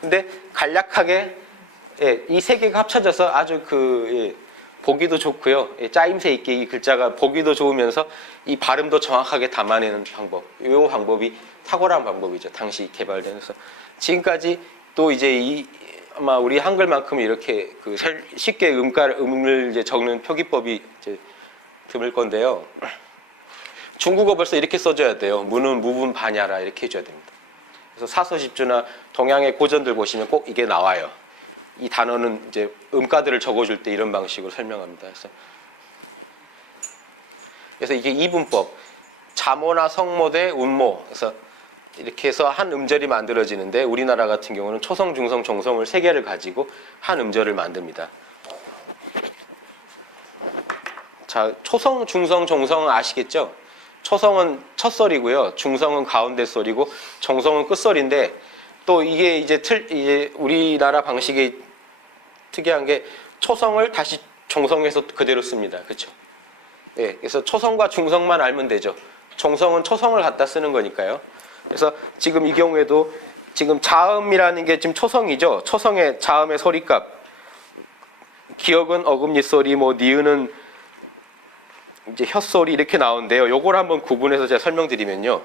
근데 간략하게 이 세 개가 합쳐져서 아주 보기도 좋고요. 짜임새 있게 이 글자가 보기도 좋으면서 이 발음도 정확하게 담아내는 방법. 이 방법이 탁월한 방법이죠. 당시 개발돼서 지금까지 또 이제 아마 우리 한글만큼 이렇게 쉽게 음을 이제 적는 표기법이 이제 드물 건데요. 중국어 벌써 이렇게 써줘야 돼요. 무는 무분 반야라 이렇게 해줘야 됩니다. 그래서 사서십주나 동양의 고전들 보시면 꼭 이게 나와요. 이 단어는 이제 음가들을 적어줄 때 이런 방식으로 설명합니다. 그래서 이게 이분법, 자모나 성모 대 운모. 그래서 이렇게 해서 한 음절이 만들어지는데 우리나라 같은 경우는 초성, 중성, 종성을 세 개를 가지고 한 음절을 만듭니다. 자, 초성, 중성, 종성은 아시겠죠? 초성은 첫 소리고요. 중성은 가운데 소리고 종성은 끝 소리인데 또 이게 이제 우리나라 방식이 특이한 게 초성을 다시 종성에서 그대로 씁니다. 그렇죠? 예, 그래서 초성과 중성만 알면 되죠. 종성은 초성을 갖다 쓰는 거니까요. 그래서 지금 이 경우에도 지금 자음이라는 게 지금 초성이죠. 초성의 자음의 소리값. 기억은 어금니 소리, 니은은 이제 혓소리 이렇게 나오는데요. 요걸 한번 구분해서 제가 설명드리면요.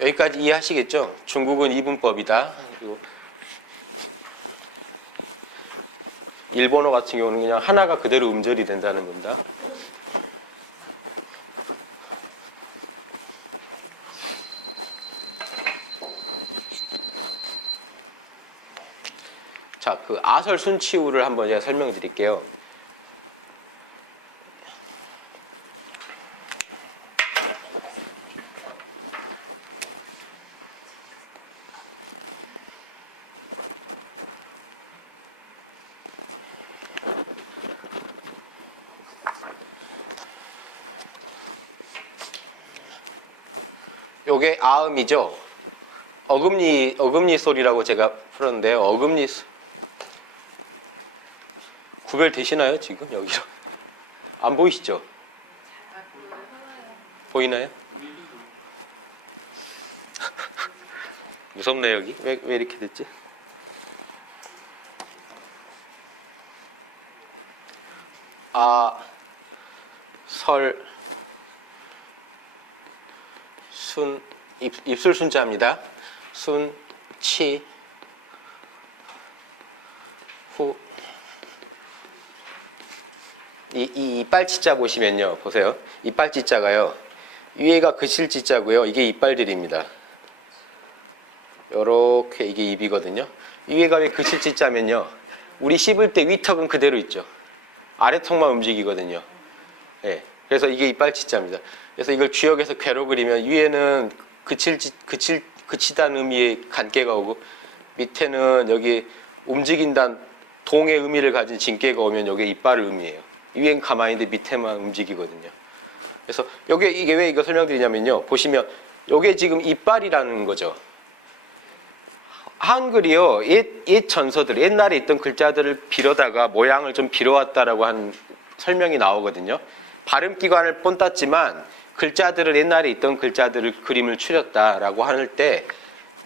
여기까지 이해하시겠죠? 중국은 이분법이다. 그리고 일본어 같은 경우는 그냥 하나가 그대로 음절이 된다는 겁니다. 자, 아설 순치우를 한번 제가 설명드릴게요. 요게 아음이죠. 어금니 소리라고 제가 풀었는데요. 어금니 구별 되시나요? 지금 여기로 안 보이시죠? 보이나요? 무섭네 여기. 왜 이렇게 됐지? 설 순 입술 순자입니다. 순, 치, 후. 이 이빨 치자 보시면요. 보세요. 이빨 치자가요. 위에가 그실 치자고요. 이게 이빨들입니다. 요렇게 이게 입이거든요. 위에가 왜 그실 치자면요. 우리 씹을 때 위턱은 그대로 있죠. 아래턱만 움직이거든요. 예. 그래서 이게 이빨 치자입니다. 그래서 이걸 주역에서 괄호 그리면 위에는 그치다는 의미의 간깨가 오고 밑에는 여기 움직인다는 동의 의미를 가진 진깨가 오면 여기 이빨을 의미해요. 위엔 가만히 있는데 밑에만 움직이거든요. 그래서 이게 왜 이거 설명드리냐면요. 보시면 이게 지금 이빨이라는 거죠. 한글이요. 옛 전서들, 옛날에 있던 글자들을 빌어다가 모양을 좀 빌어왔다라고 한 설명이 나오거든요. 발음기관을 본땄지만 글자들을 옛날에 있던 글자들을 그림을 추렸다라고 할 때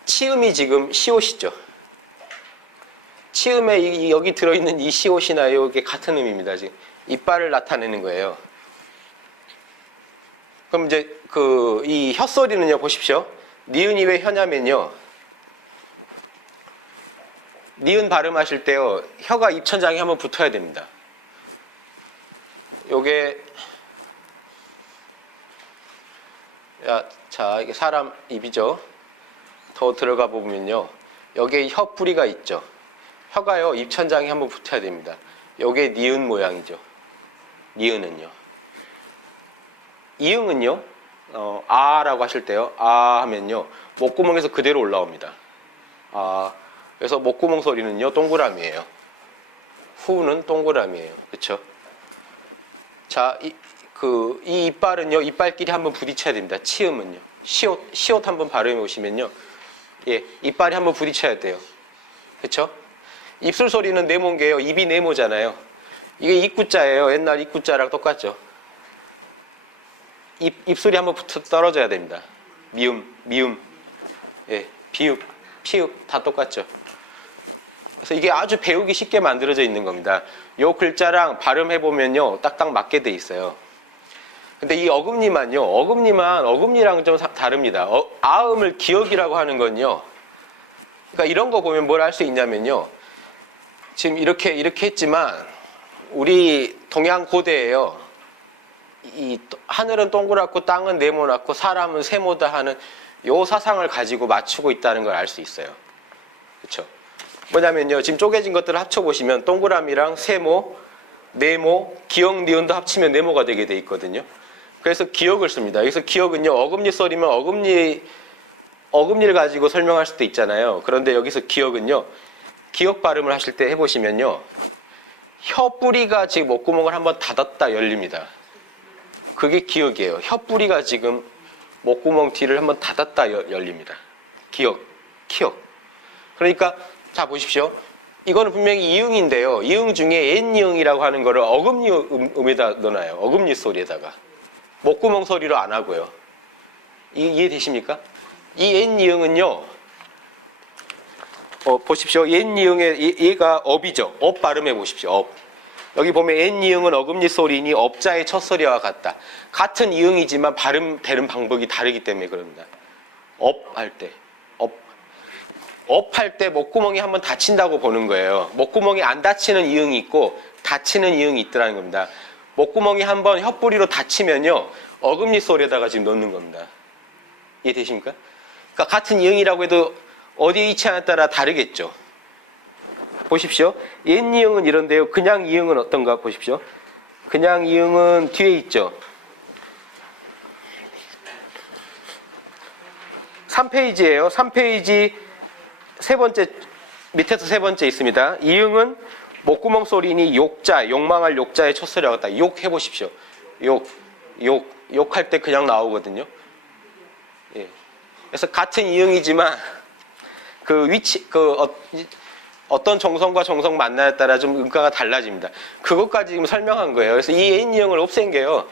치음이 지금 시옷이죠. 치음에 여기 들어있는 이 시옷이나 이게 같은 의미입니다. 지금 이빨을 나타내는 거예요. 그럼 이제 이 혓소리는요, 보십시오. 니은이 왜 혀냐면요. 니은 발음하실 때요, 혀가 입천장에 한번 붙어야 됩니다. 요게 자, 이게 사람 입이죠. 더 들어가 보면요. 여기에 혀 뿌리가 있죠. 혀가요, 입천장에 한번 붙어야 됩니다. 여기에 니은 모양이죠. 니은은요. 이응은요, 아라고 하실 때요, 아 하면요, 목구멍에서 그대로 올라옵니다. 아, 그래서 목구멍 소리는요, 동그라미예요. 후는 동그라미예요. 그쵸? 자, 이 이빨은요, 이빨끼리 한번 부딪혀야 됩니다. 치음은요. 시옷 한번 발음해 보시면요. 예, 이빨이 한번 부딪혀야 돼요. 그쵸? 입술 소리는 네모인 게요. 입이 네모잖아요. 이게 입구자예요. 옛날 입구자랑 똑같죠. 입술이 한번 붙어 떨어져야 됩니다. 미음. 예, 비읍, 피읍 다 똑같죠. 그래서 이게 아주 배우기 쉽게 만들어져 있는 겁니다. 요 글자랑 발음해 보면요, 딱딱 맞게 돼 있어요. 근데 이 어금니랑 좀 다릅니다. 아음을 기억이라고 하는 건요. 그러니까 이런 거 보면 뭘 알 수 있냐면요. 지금 이렇게 했지만 우리 동양 고대에요. 이 하늘은 동그랗고 땅은 네모났고 사람은 세모다 하는 요 사상을 가지고 맞추고 있다는 걸 알 수 있어요. 그렇죠? 뭐냐면요. 지금 쪼개진 것들을 합쳐보시면 동그라미랑 세모, 네모, 기역, 니은도 합치면 네모가 되게 돼 있거든요. 그래서 기역을 씁니다. 여기서 기역은요. 어금니 소리면 어금니를 가지고 설명할 수도 있잖아요. 그런데 여기서 기역은요. 기역 발음을 하실 때 해보시면요. 혀 뿌리가 지금 목구멍을 한번 닫았다 열립니다. 그게 기역이에요. 혀 뿌리가 지금 목구멍 뒤를 한번 닫았다 열립니다. 기역. 그러니까 자 보십시오. 이거는 분명히 이응인데요. 이응 중에 N이응이라고 하는 거를 어금니 음에다 넣어놔요. 어금니 소리에다가. 목구멍 소리로 안 하고요. 이해되십니까? 이 N이응은요. 보십시오. N이응의 얘가 업이죠. 업 발음해 보십시오. 업. 여기 보면 N이응은 어금니 소리니 업자의 첫 소리와 같다. 같은 이응이지만 발음되는 방법이 다르기 때문에 그럽니다. 업 할 때. 업 할 때 목구멍이 한번 닫힌다고 보는 거예요. 목구멍이 안 닫히는 이응이 있고 닫히는 이응이 있더라는 겁니다. 목구멍이 한번 혀뿌리로 닫히면요. 어금니 소리에다가 지금 넣는 겁니다. 이해되십니까? 그러니까 같은 이응이라고 해도 어디에 위치하냐에 따라 다르겠죠. 보십시오. 옛 이응은 이런데요. 그냥 이응은 어떤가 보십시오. 그냥 이응은 뒤에 있죠. 3페이지예요. 3페이지 세 번째, 밑에서 세 번째 있습니다. 이응은 목구멍 소리니 욕자, 욕망할 욕자의 첫 소리라고 했다. 욕 해보십시오. 욕할 때 그냥 나오거든요. 예. 그래서 같은 이응이지만 그 위치, 어떤 정성과 정성 만나에 따라 좀 음가가 달라집니다. 그것까지 지금 설명한 거예요. 그래서 이 N이응을 없앤 게요.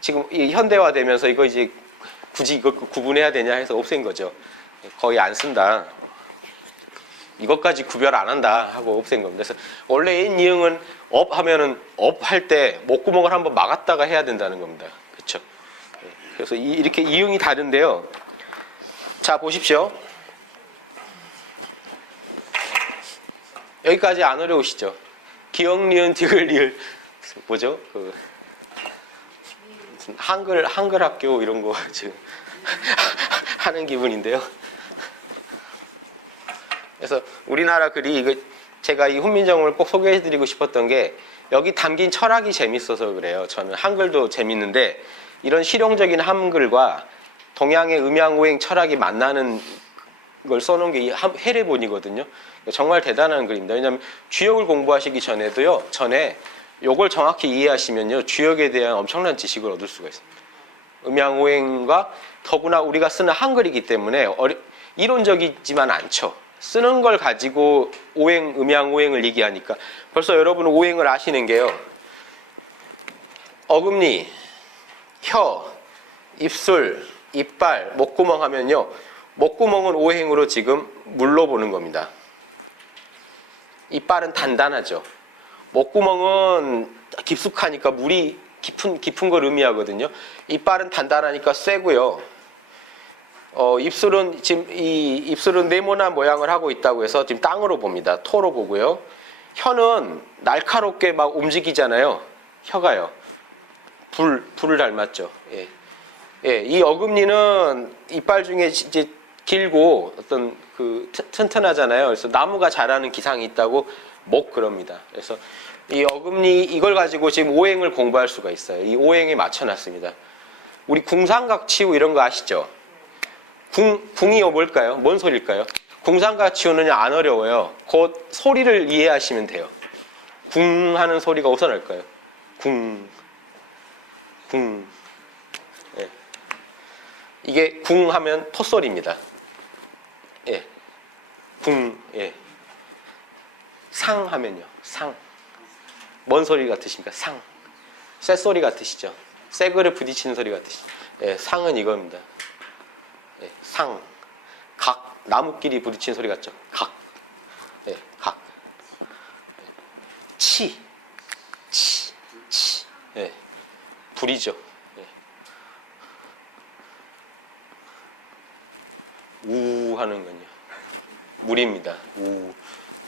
지금 이 현대화되면서 이거 이제 굳이 이걸 구분해야 되냐 해서 없앤 거죠. 거의 안 쓴다. 이것까지 구별 안 한다 하고 없앤 겁니다. 그래서 원래 N이응은 업 하면은 업 할 때 목구멍을 한번 막았다가 해야 된다는 겁니다. 그렇죠? 그래서 이렇게 이응이 다른데요. 자 보십시오. 여기까지 안 어려우시죠? 기역, 니은, 디귿, 리을 뭐죠? 무슨 한글 학교 이런 거 지금 하는 기분인데요. 그래서 우리나라 글이 제가 이 훈민정음을 꼭 소개해드리고 싶었던 게 여기 담긴 철학이 재밌어서 그래요. 저는 한글도 재밌는데 이런 실용적인 한글과 동양의 음양오행 철학이 만나는 걸 써놓은 게 이 해례본이거든요. 정말 대단한 글입니다. 왜냐하면 주역을 공부하시기 전에도요. 전에 요걸 정확히 이해하시면요. 주역에 대한 엄청난 지식을 얻을 수가 있습니다. 음양오행과 더구나 우리가 쓰는 한글이기 때문에 이론적이지만 않죠. 쓰는 걸 가지고 음양오행을 얘기하니까 벌써 여러분은 오행을 아시는 게요. 어금니, 혀, 입술, 이빨, 목구멍 하면요. 목구멍은 오행으로 지금 물로 보는 겁니다. 이빨은 단단하죠. 목구멍은 깊숙하니까 물이 깊은 걸 의미하거든요. 이빨은 단단하니까 세고요. 입술은 지금 입술은 네모난 모양을 하고 있다고 해서 지금 땅으로 봅니다. 토로 보고요. 혀는 날카롭게 막 움직이잖아요. 혀가요. 불을 닮았죠. 예. 이 어금니는 이빨 중에 이제 길고 어떤 그 튼튼하잖아요. 그래서 나무가 자라는 기상이 있다고 목 그럽니다. 그래서 이 어금니 이걸 가지고 지금 오행을 공부할 수가 있어요. 이 오행에 맞춰놨습니다. 우리 궁상각치우 이런 거 아시죠? 궁이 뭘까요? 뭔 소리일까요? 궁상각치우는 안 어려워요. 그 소리를 이해하시면 돼요. 궁 하는 소리가 어디서 날까요? 궁. 예. 이게 궁 하면 토소리입니다. 예. 궁, 예. 상 하면요. 상. 뭔 소리 같으십니까? 상. 쇳소리 같으시죠? 쇠그릇 부딪히는 소리 같으시죠? 예, 상은 이겁니다. 예, 상. 각. 나무끼리 부딪히는 소리 같죠? 각. 예, 각. 치. 예. 불이죠. 예. 우 하는 건요. 물입니다. 우.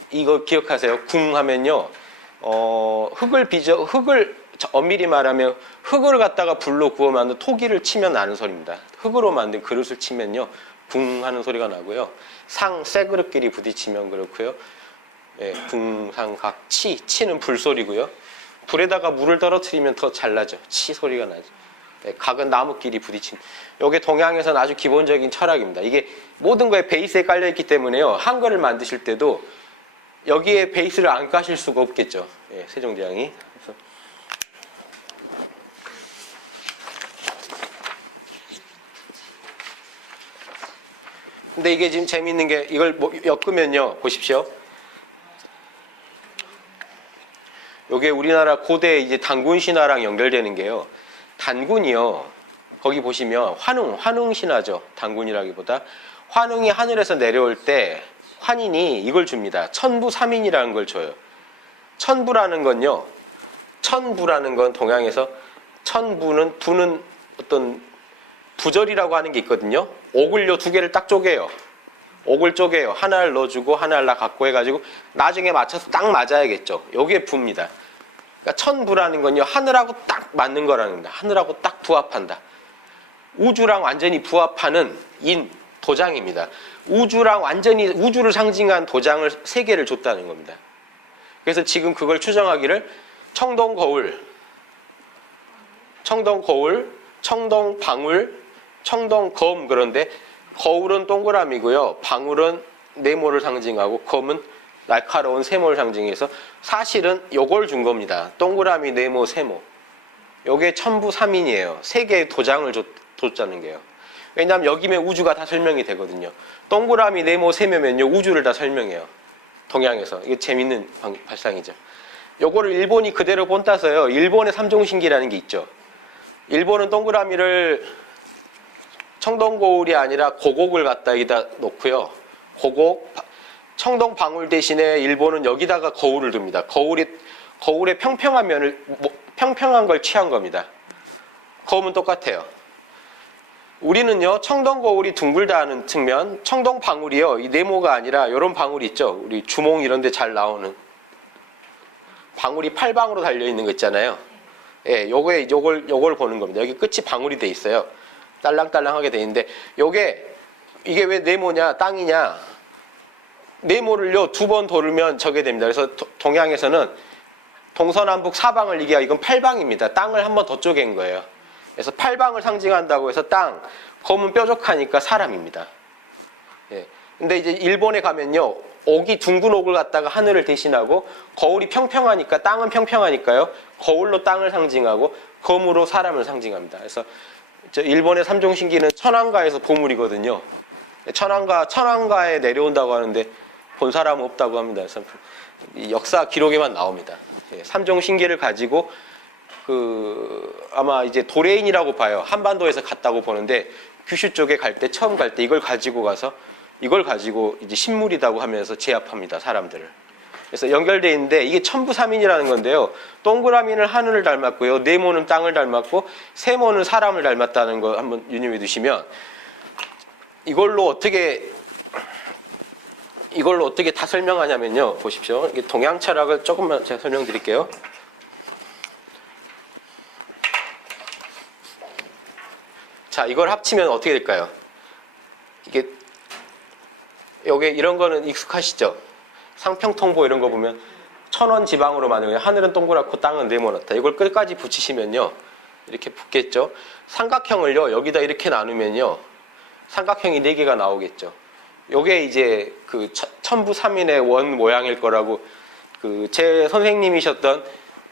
이거 기억하세요. 궁 하면요. 흙을 엄밀히 말하면 흙을 갖다가 불로 구워 만든 토기를 치면 나는 소리입니다. 흙으로 만든 그릇을 치면요. 궁 하는 소리가 나고요. 상, 쇠그릇끼리 부딪히면 그렇고요. 예, 궁, 상, 각, 치는 불소리고요. 불에다가 물을 떨어뜨리면 더 잘 나죠. 치 소리가 나죠. 예, 각은 나무끼리 부딪힌. 이게 동양에서는 아주 기본적인 철학입니다. 이게 모든 거에 베이스에 깔려있기 때문에요. 한글을 만드실 때도 여기에 베이스를 안 까실 수가 없겠죠. 예, 세종대왕이. 그래서 근데 이게 지금 재밌는 게 이걸 엮으면요. 보십시오. 이게 우리나라 고대 이제 단군 신화랑 연결되는 게요. 단군이요. 거기 보시면 환웅 신화죠. 단군이라기보다 환웅이 하늘에서 내려올 때 환인이 이걸 줍니다. 천부삼인이라는 걸 줘요. 천부라는 건요. 천부라는 건 동양에서 부는 어떤 부절이라고 하는 게 있거든요. 옥을요 2개를 딱 쪼개요. 옥을 쪼개요. 하나를 넣어주고 하나를 나 갖고 해가지고 나중에 맞춰서 딱 맞아야겠죠. 여기에 부입니다. 그러니까 천부라는 건요. 하늘하고 딱 맞는 거라는 겁니다. 하늘하고 딱 부합한다. 우주랑 완전히 부합하는 도장입니다. 우주를 상징한 도장을 3개를 줬다는 겁니다. 그래서 지금 그걸 추정하기를 청동거울, 청동방울, 청동검 그런데 거울은 동그라미고요. 방울은 네모를 상징하고 검은 날카로운 세모를 상징해서 사실은 요걸 준 겁니다. 동그라미, 네모, 세모. 요게 천부삼인이에요. 3개의 도장을 줬다는 게요. 왜냐하면 여기면 우주가 다 설명이 되거든요. 동그라미, 네모, 세모면요. 우주를 다 설명해요. 동양에서. 이게 재밌는 발상이죠. 요거를 일본이 그대로 본따서요. 일본의 삼종신기라는 게 있죠. 일본은 동그라미를 청동거울이 아니라 고곡을 갖다 여기다 놓고요. 청동방울 대신에 일본은 여기다가 거울을 둡니다. 거울의 평평한 걸 취한 겁니다. 검은 똑같아요. 우리는요, 청동거울이 둥글다 하는 측면, 청동방울이요, 이 네모가 아니라 이런 방울이 있죠. 우리 주몽 이런 데 잘 나오는. 방울이 8방으로 달려있는 거 있잖아요. 예, 요걸 보는 겁니다. 여기 끝이 방울이 돼 있어요. 딸랑딸랑하게 돼 있는데, 이게 왜 네모냐, 땅이냐. 네모를요, 2번 돌으면 저게 됩니다. 그래서 동양에서는 동서남북 사방을 얘기하고 이건 8방입니다. 땅을 한 번 더 쪼갠 거예요. 그래서 8방을 상징한다고 해서 땅, 검은 뾰족하니까 사람입니다. 예. 근데 이제 일본에 가면요, 옥이 둥근 옥을 갖다가 하늘을 대신하고 거울이 평평하니까 땅은 평평하니까요, 거울로 땅을 상징하고 검으로 사람을 상징합니다. 그래서 일본의 삼종신기는 천안가에서 보물이거든요. 천안가에 내려온다고 하는데 본 사람은 없다고 합니다. 그래서 역사 기록에만 나옵니다. 예. 삼종신기를 가지고 아마 이제 도레인이라고 봐요. 한반도에서 갔다고 보는데 규슈 쪽에 처음 갈 때 이걸 가지고 이제 신물이라고 하면서 제압합니다. 사람들을. 그래서 연결되어 있는데 이게 천부삼인이라는 건데요. 동그라미는 하늘을 닮았고요. 네모는 땅을 닮았고 세모는 사람을 닮았다는 거 한번 유념해 두시면 이걸로 어떻게 다 설명하냐면요. 보십시오. 이게 동양 철학을 조금만 제가 설명드릴게요. 자, 이걸 합치면 어떻게 될까요? 이게 요게 이런 거는 익숙하시죠? 상평통보 이런 거 보면 천원 지방으로 만들면 하늘은 동그랗고 땅은 네모나다. 이걸 끝까지 붙이시면요. 이렇게 붙겠죠. 삼각형을요. 여기다 이렇게 나누면요. 삼각형이 4개가 나오겠죠. 요게 이제 그 천부삼인의 원 모양일 거라고 그 제 선생님이셨던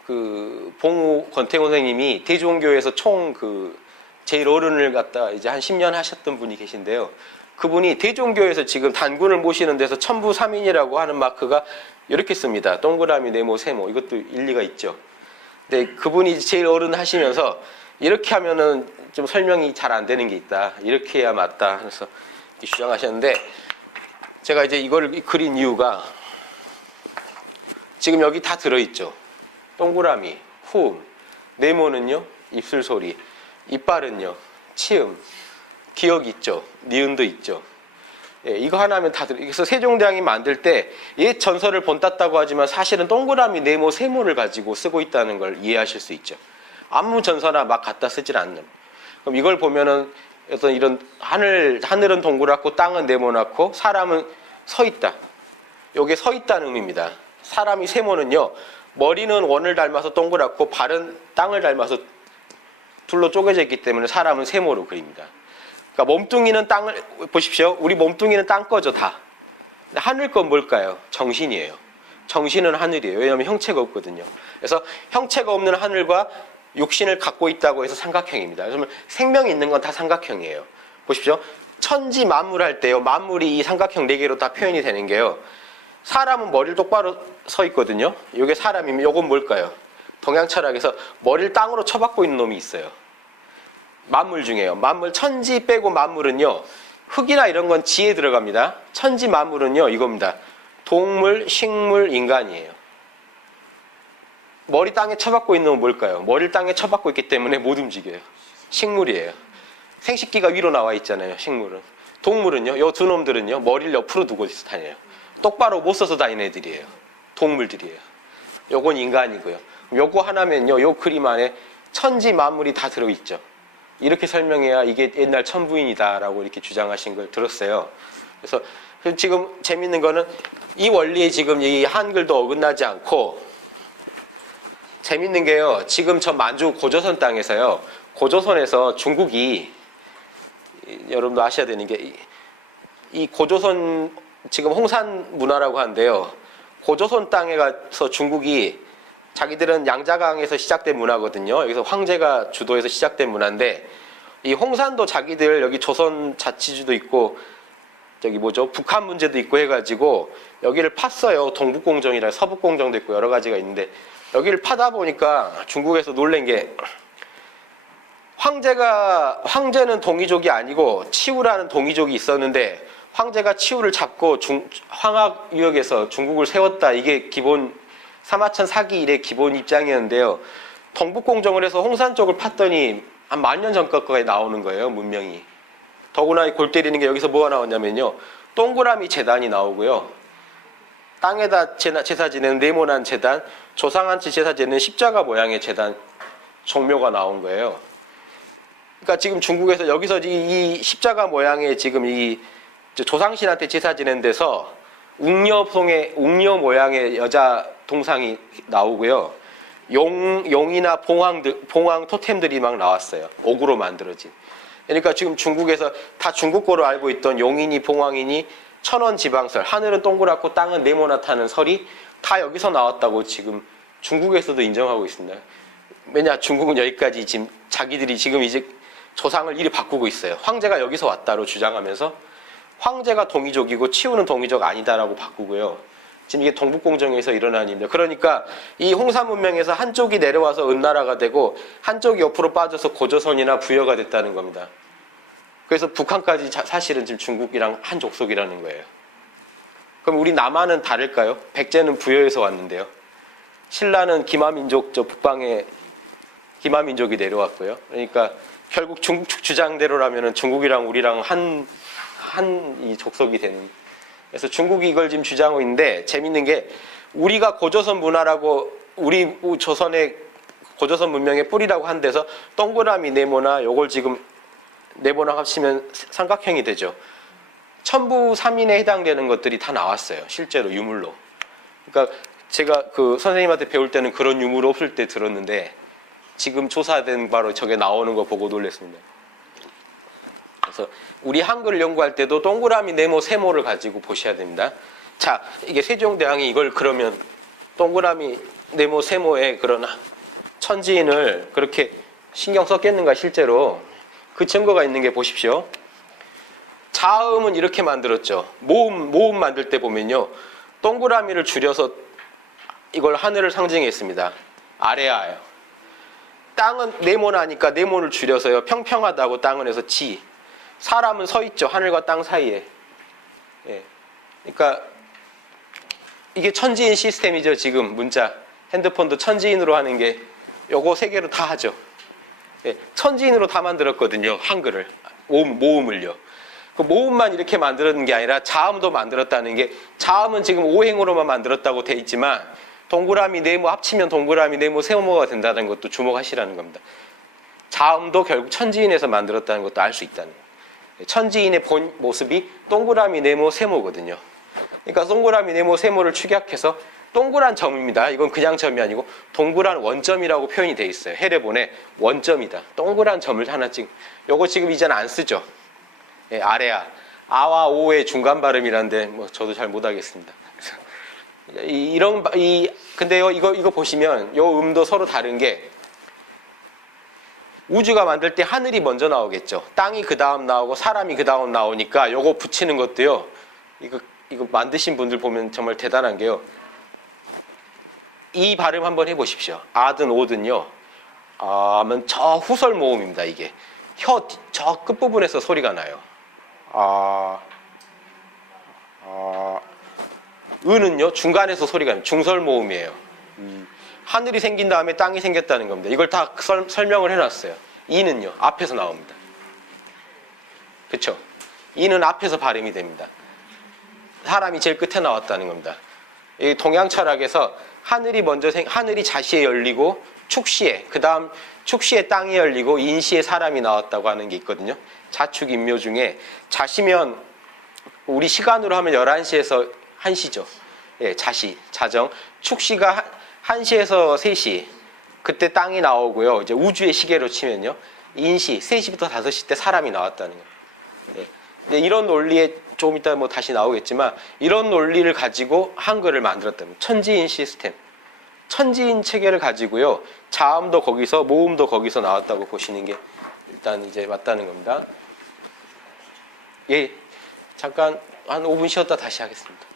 그 봉우 권태훈 선생님이 대종교에서 총 그 제일 어른을 갖다 이제 한 10년 하셨던 분이 계신데요. 그분이 대종교에서 지금 단군을 모시는 데서 천부삼인이라고 하는 마크가 이렇게 씁니다. 동그라미, 네모, 세모. 이것도 일리가 있죠. 근데 그분이 제일 어른 하시면서 이렇게 하면은 좀 설명이 잘 안 되는 게 있다. 이렇게 해야 맞다. 그래서 주장하셨는데 제가 이제 이걸 그린 이유가 지금 여기 다 들어있죠. 동그라미, 후, 네모는요, 입술 소리, 이빨은요, 치음, 기억이 있죠. 니은도 있죠. 예, 이거 하나면 다 들어. 그래서 세종대왕이 만들 때 옛 전설을 본땄다고 하지만 사실은 동그라미, 네모, 세모를 가지고 쓰고 있다는 걸 이해하실 수 있죠. 아무 전서나 막 갖다 쓰질 않는. 그럼 이걸 보면은 어떤 이런 하늘은 동그랗고 땅은 네모나고 사람은 서 있다. 요게 서 있다는 의미입니다. 사람이 세모는요. 머리는 원을 닮아서 동그랗고 발은 땅을 닮아서 둘로 쪼개져 있기 때문에 사람은 세모로 그립니다. 그러니까 몸뚱이는 땅을 보십시오. 우리 몸뚱이는 땅 거죠 다. 근데 하늘 건 뭘까요? 정신이에요. 정신은 하늘이에요. 왜냐하면 형체가 없거든요. 그래서 형체가 없는 하늘과 육신을 갖고 있다고 해서 삼각형입니다. 그러면 생명이 있는 건 다 삼각형이에요. 보십시오. 천지 만물 할 때요. 만물이 이 삼각형 4개로 다 표현이 되는 게요. 사람은 머리를 똑바로 서 있거든요. 이게 사람이면 이건 뭘까요? 동양 철학에서 머리를 땅으로 쳐박고 있는 놈이 있어요. 만물 중에요. 만물 천지 빼고 만물은요. 흙이나 이런 건 지에 들어갑니다. 천지 만물은요. 이겁니다. 동물, 식물, 인간이에요. 머리 땅에 쳐박고 있는 건 뭘까요? 머리를 땅에 쳐박고 있기 때문에 못 움직여요. 식물이에요. 생식기가 위로 나와 있잖아요. 식물은. 동물은요. 요 두 놈들은요. 머리를 옆으로 두고 다녀요. 똑바로 못 서서 다니는 애들이에요. 동물들이에요. 요건 인간이고요. 요거 하나면요. 요 그림 안에 천지 만물이 다 들어있죠. 이렇게 설명해야 이게 옛날 천부인이다라고 이렇게 주장하신 걸 들었어요. 그래서 지금 재밌는 거는 이 원리에 지금 이 한글도 어긋나지 않고 재밌는 게요. 지금 저 만주 고조선 땅에서요. 고조선에서 중국이 여러분도 아셔야 되는 게 이 고조선 지금 홍산 문화라고 하는데요. 고조선 땅에 가서 중국이 자기들은 양자강에서 시작된 문화거든요. 여기서 황제가 주도해서 시작된 문화인데 이 홍산도 자기들 여기 조선 자치주도 있고 저기 뭐죠? 북한 문제도 있고 해가지고 여기를 팠어요. 동북공정이랑 서북공정도 있고 여러 가지가 있는데 여기를 파다 보니까 중국에서 놀란 게 황제는 동이족이 아니고 치우라는 동이족이 있었는데 황제가 치우를 잡고 황하유역에서 중국을 세웠다. 이게 기본 사마천 사기 이래 기본 입장이었는데요. 동북공정을 해서 홍산 쪽을 팠더니 한 10,000년 전까지 나오는 거예요. 문명이. 더구나 골 때리는 게 여기서 뭐가 나왔냐면요. 동그라미 제단이 나오고요. 땅에다 제사 지내는 네모난 제단, 조상한테 제사 지내는 십자가 모양의 제단, 종묘가 나온 거예요. 그러니까 지금 중국에서 여기서 이 십자가 모양의 지금 이 조상신한테 제사 지낸 데서 웅녀 모양의 여자 동상이 나오고요. 용이나 봉황 토템들이 막 나왔어요. 옥으로 만들어진. 그러니까 지금 중국에서 다 중국 거로 알고 있던 용이니 봉황이니 천원 지방설, 하늘은 동그랗고 땅은 네모나다는 설이 다 여기서 나왔다고 지금 중국에서도 인정하고 있습니다. 왜냐, 중국은 여기까지 지금 자기들이 지금 이제 조상을 이리 바꾸고 있어요. 황제가 여기서 왔다로 주장하면서 황제가 동이족이고 치우는 동이족 아니다라고 바꾸고요. 지금 이게 동북공정에서 일어난 일입니다. 그러니까 이 홍산 문명에서 한쪽이 내려와서 은나라가 되고 한쪽이 옆으로 빠져서 고조선이나 부여가 됐다는 겁니다. 그래서 북한까지 사실은 지금 중국이랑 한 족속이라는 거예요. 그럼 우리 남한은 다를까요? 백제는 부여에서 왔는데요. 신라는 기마민족, 저 북방에 기마민족이 내려왔고요. 그러니까 결국 중국 측 주장대로라면은 중국이랑 우리랑 한 이 족속이 되는. 그래서 중국이 이걸 지금 주장하고 있는데 재밌는 게 우리가 고조선 문화라고 우리 조선의 고조선 문명의 뿌리라고 한 데서 동그라미 네모나 요걸 지금 네모나 합치면 삼각형이 되죠. 천부삼인에 해당되는 것들이 다 나왔어요. 실제로 유물로. 그러니까 제가 그 선생님한테 배울 때는 그런 유물 없을 때 들었는데 지금 조사된 바로 저게 나오는 거 보고 놀랐습니다. 그래서 우리 한글을 연구할 때도 동그라미, 네모, 세모를 가지고 보셔야 됩니다. 자, 이게 세종대왕이 이걸 그러면 동그라미, 네모, 세모의 그런 천지인을 그렇게 신경 썼겠는가 실제로. 그 증거가 있는 게 보십시오. 자음은 이렇게 만들었죠. 모음 만들 때 보면요. 동그라미를 줄여서 이걸 하늘을 상징했습니다. 아래아요. 땅은 네모나니까 네모를 줄여서요. 평평하다고 땅은 해서 지. 사람은 서 있죠. 하늘과 땅 사이에. 예. 그러니까 이게 천지인 시스템이죠. 지금 문자. 핸드폰도 천지인으로 하는 게 요거 세 개로 다 하죠. 예. 천지인으로 다 만들었거든요. 한글을. 모음을요. 그 모음만 이렇게 만들었는 게 아니라 자음도 만들었다는 게, 자음은 지금 오행으로만 만들었다고 돼 있지만 동그라미, 네모 합치면 동그라미, 네모, 세모가 된다는 것도 주목하시라는 겁니다. 자음도 결국 천지인에서 만들었다는 것도 알 수 있다는 거예요. 천지인의 본 모습이 동그라미, 네모, 세모거든요. 그러니까 동그라미, 네모, 세모를 축약해서 동그란 점입니다. 이건 그냥 점이 아니고 동그란 원점이라고 표현이 돼 있어요. 해례본에 원점이다. 동그란 점을 하나 찍. 요거 지금 이제는 안 쓰죠. 예, 아래아. 아와 오의 중간 발음이란데 뭐 저도 잘 못하겠습니다. 근데요, 이거 보시면 요 음도 서로 다른 게, 우주가 만들 때 하늘이 먼저 나오겠죠. 땅이 그 다음 나오고 사람이 그 다음 나오니까 요거 붙이는 것도요, 이거 만드신 분들 보면 정말 대단한 게요. 이 발음 한번 해보십시오. 아든 오든요. 아면 저 후설 모음입니다. 이게 혀 저 끝부분에서 소리가 나요. 은은요 중간에서 소리가 나요. 중설 모음이에요. 하늘이 생긴 다음에 땅이 생겼다는 겁니다. 이걸 다 설명을 해놨어요. 이는요 앞에서 나옵니다. 그렇죠? 이는 앞에서 발음이 됩니다. 사람이 제일 끝에 나왔다는 겁니다. 이 동양 철학에서 하늘이 자시에 열리고 축시에, 그 다음 축시에 땅이 열리고 인시에 사람이 나왔다고 하는 게 있거든요. 자축인묘 중에 자시면 우리 시간으로 하면 11시에서 1시죠. 예, 자정. 축시가 1시에서 3시. 그때 땅이 나오고요. 이제 우주의 시계로 치면요. 인시, 3시부터 5시 때 사람이 나왔다는 거예요. 예. 이런 논리에 조금 이따 뭐 다시 나오겠지만, 이런 논리를 가지고 한글을 만들었다는 천지인 시스템. 천지인 체계를 가지고요. 자음도 거기서, 모음도 거기서 나왔다고 보시는 게 일단 이제 맞다는 겁니다. 예. 잠깐 한 5분 쉬었다 다시 하겠습니다.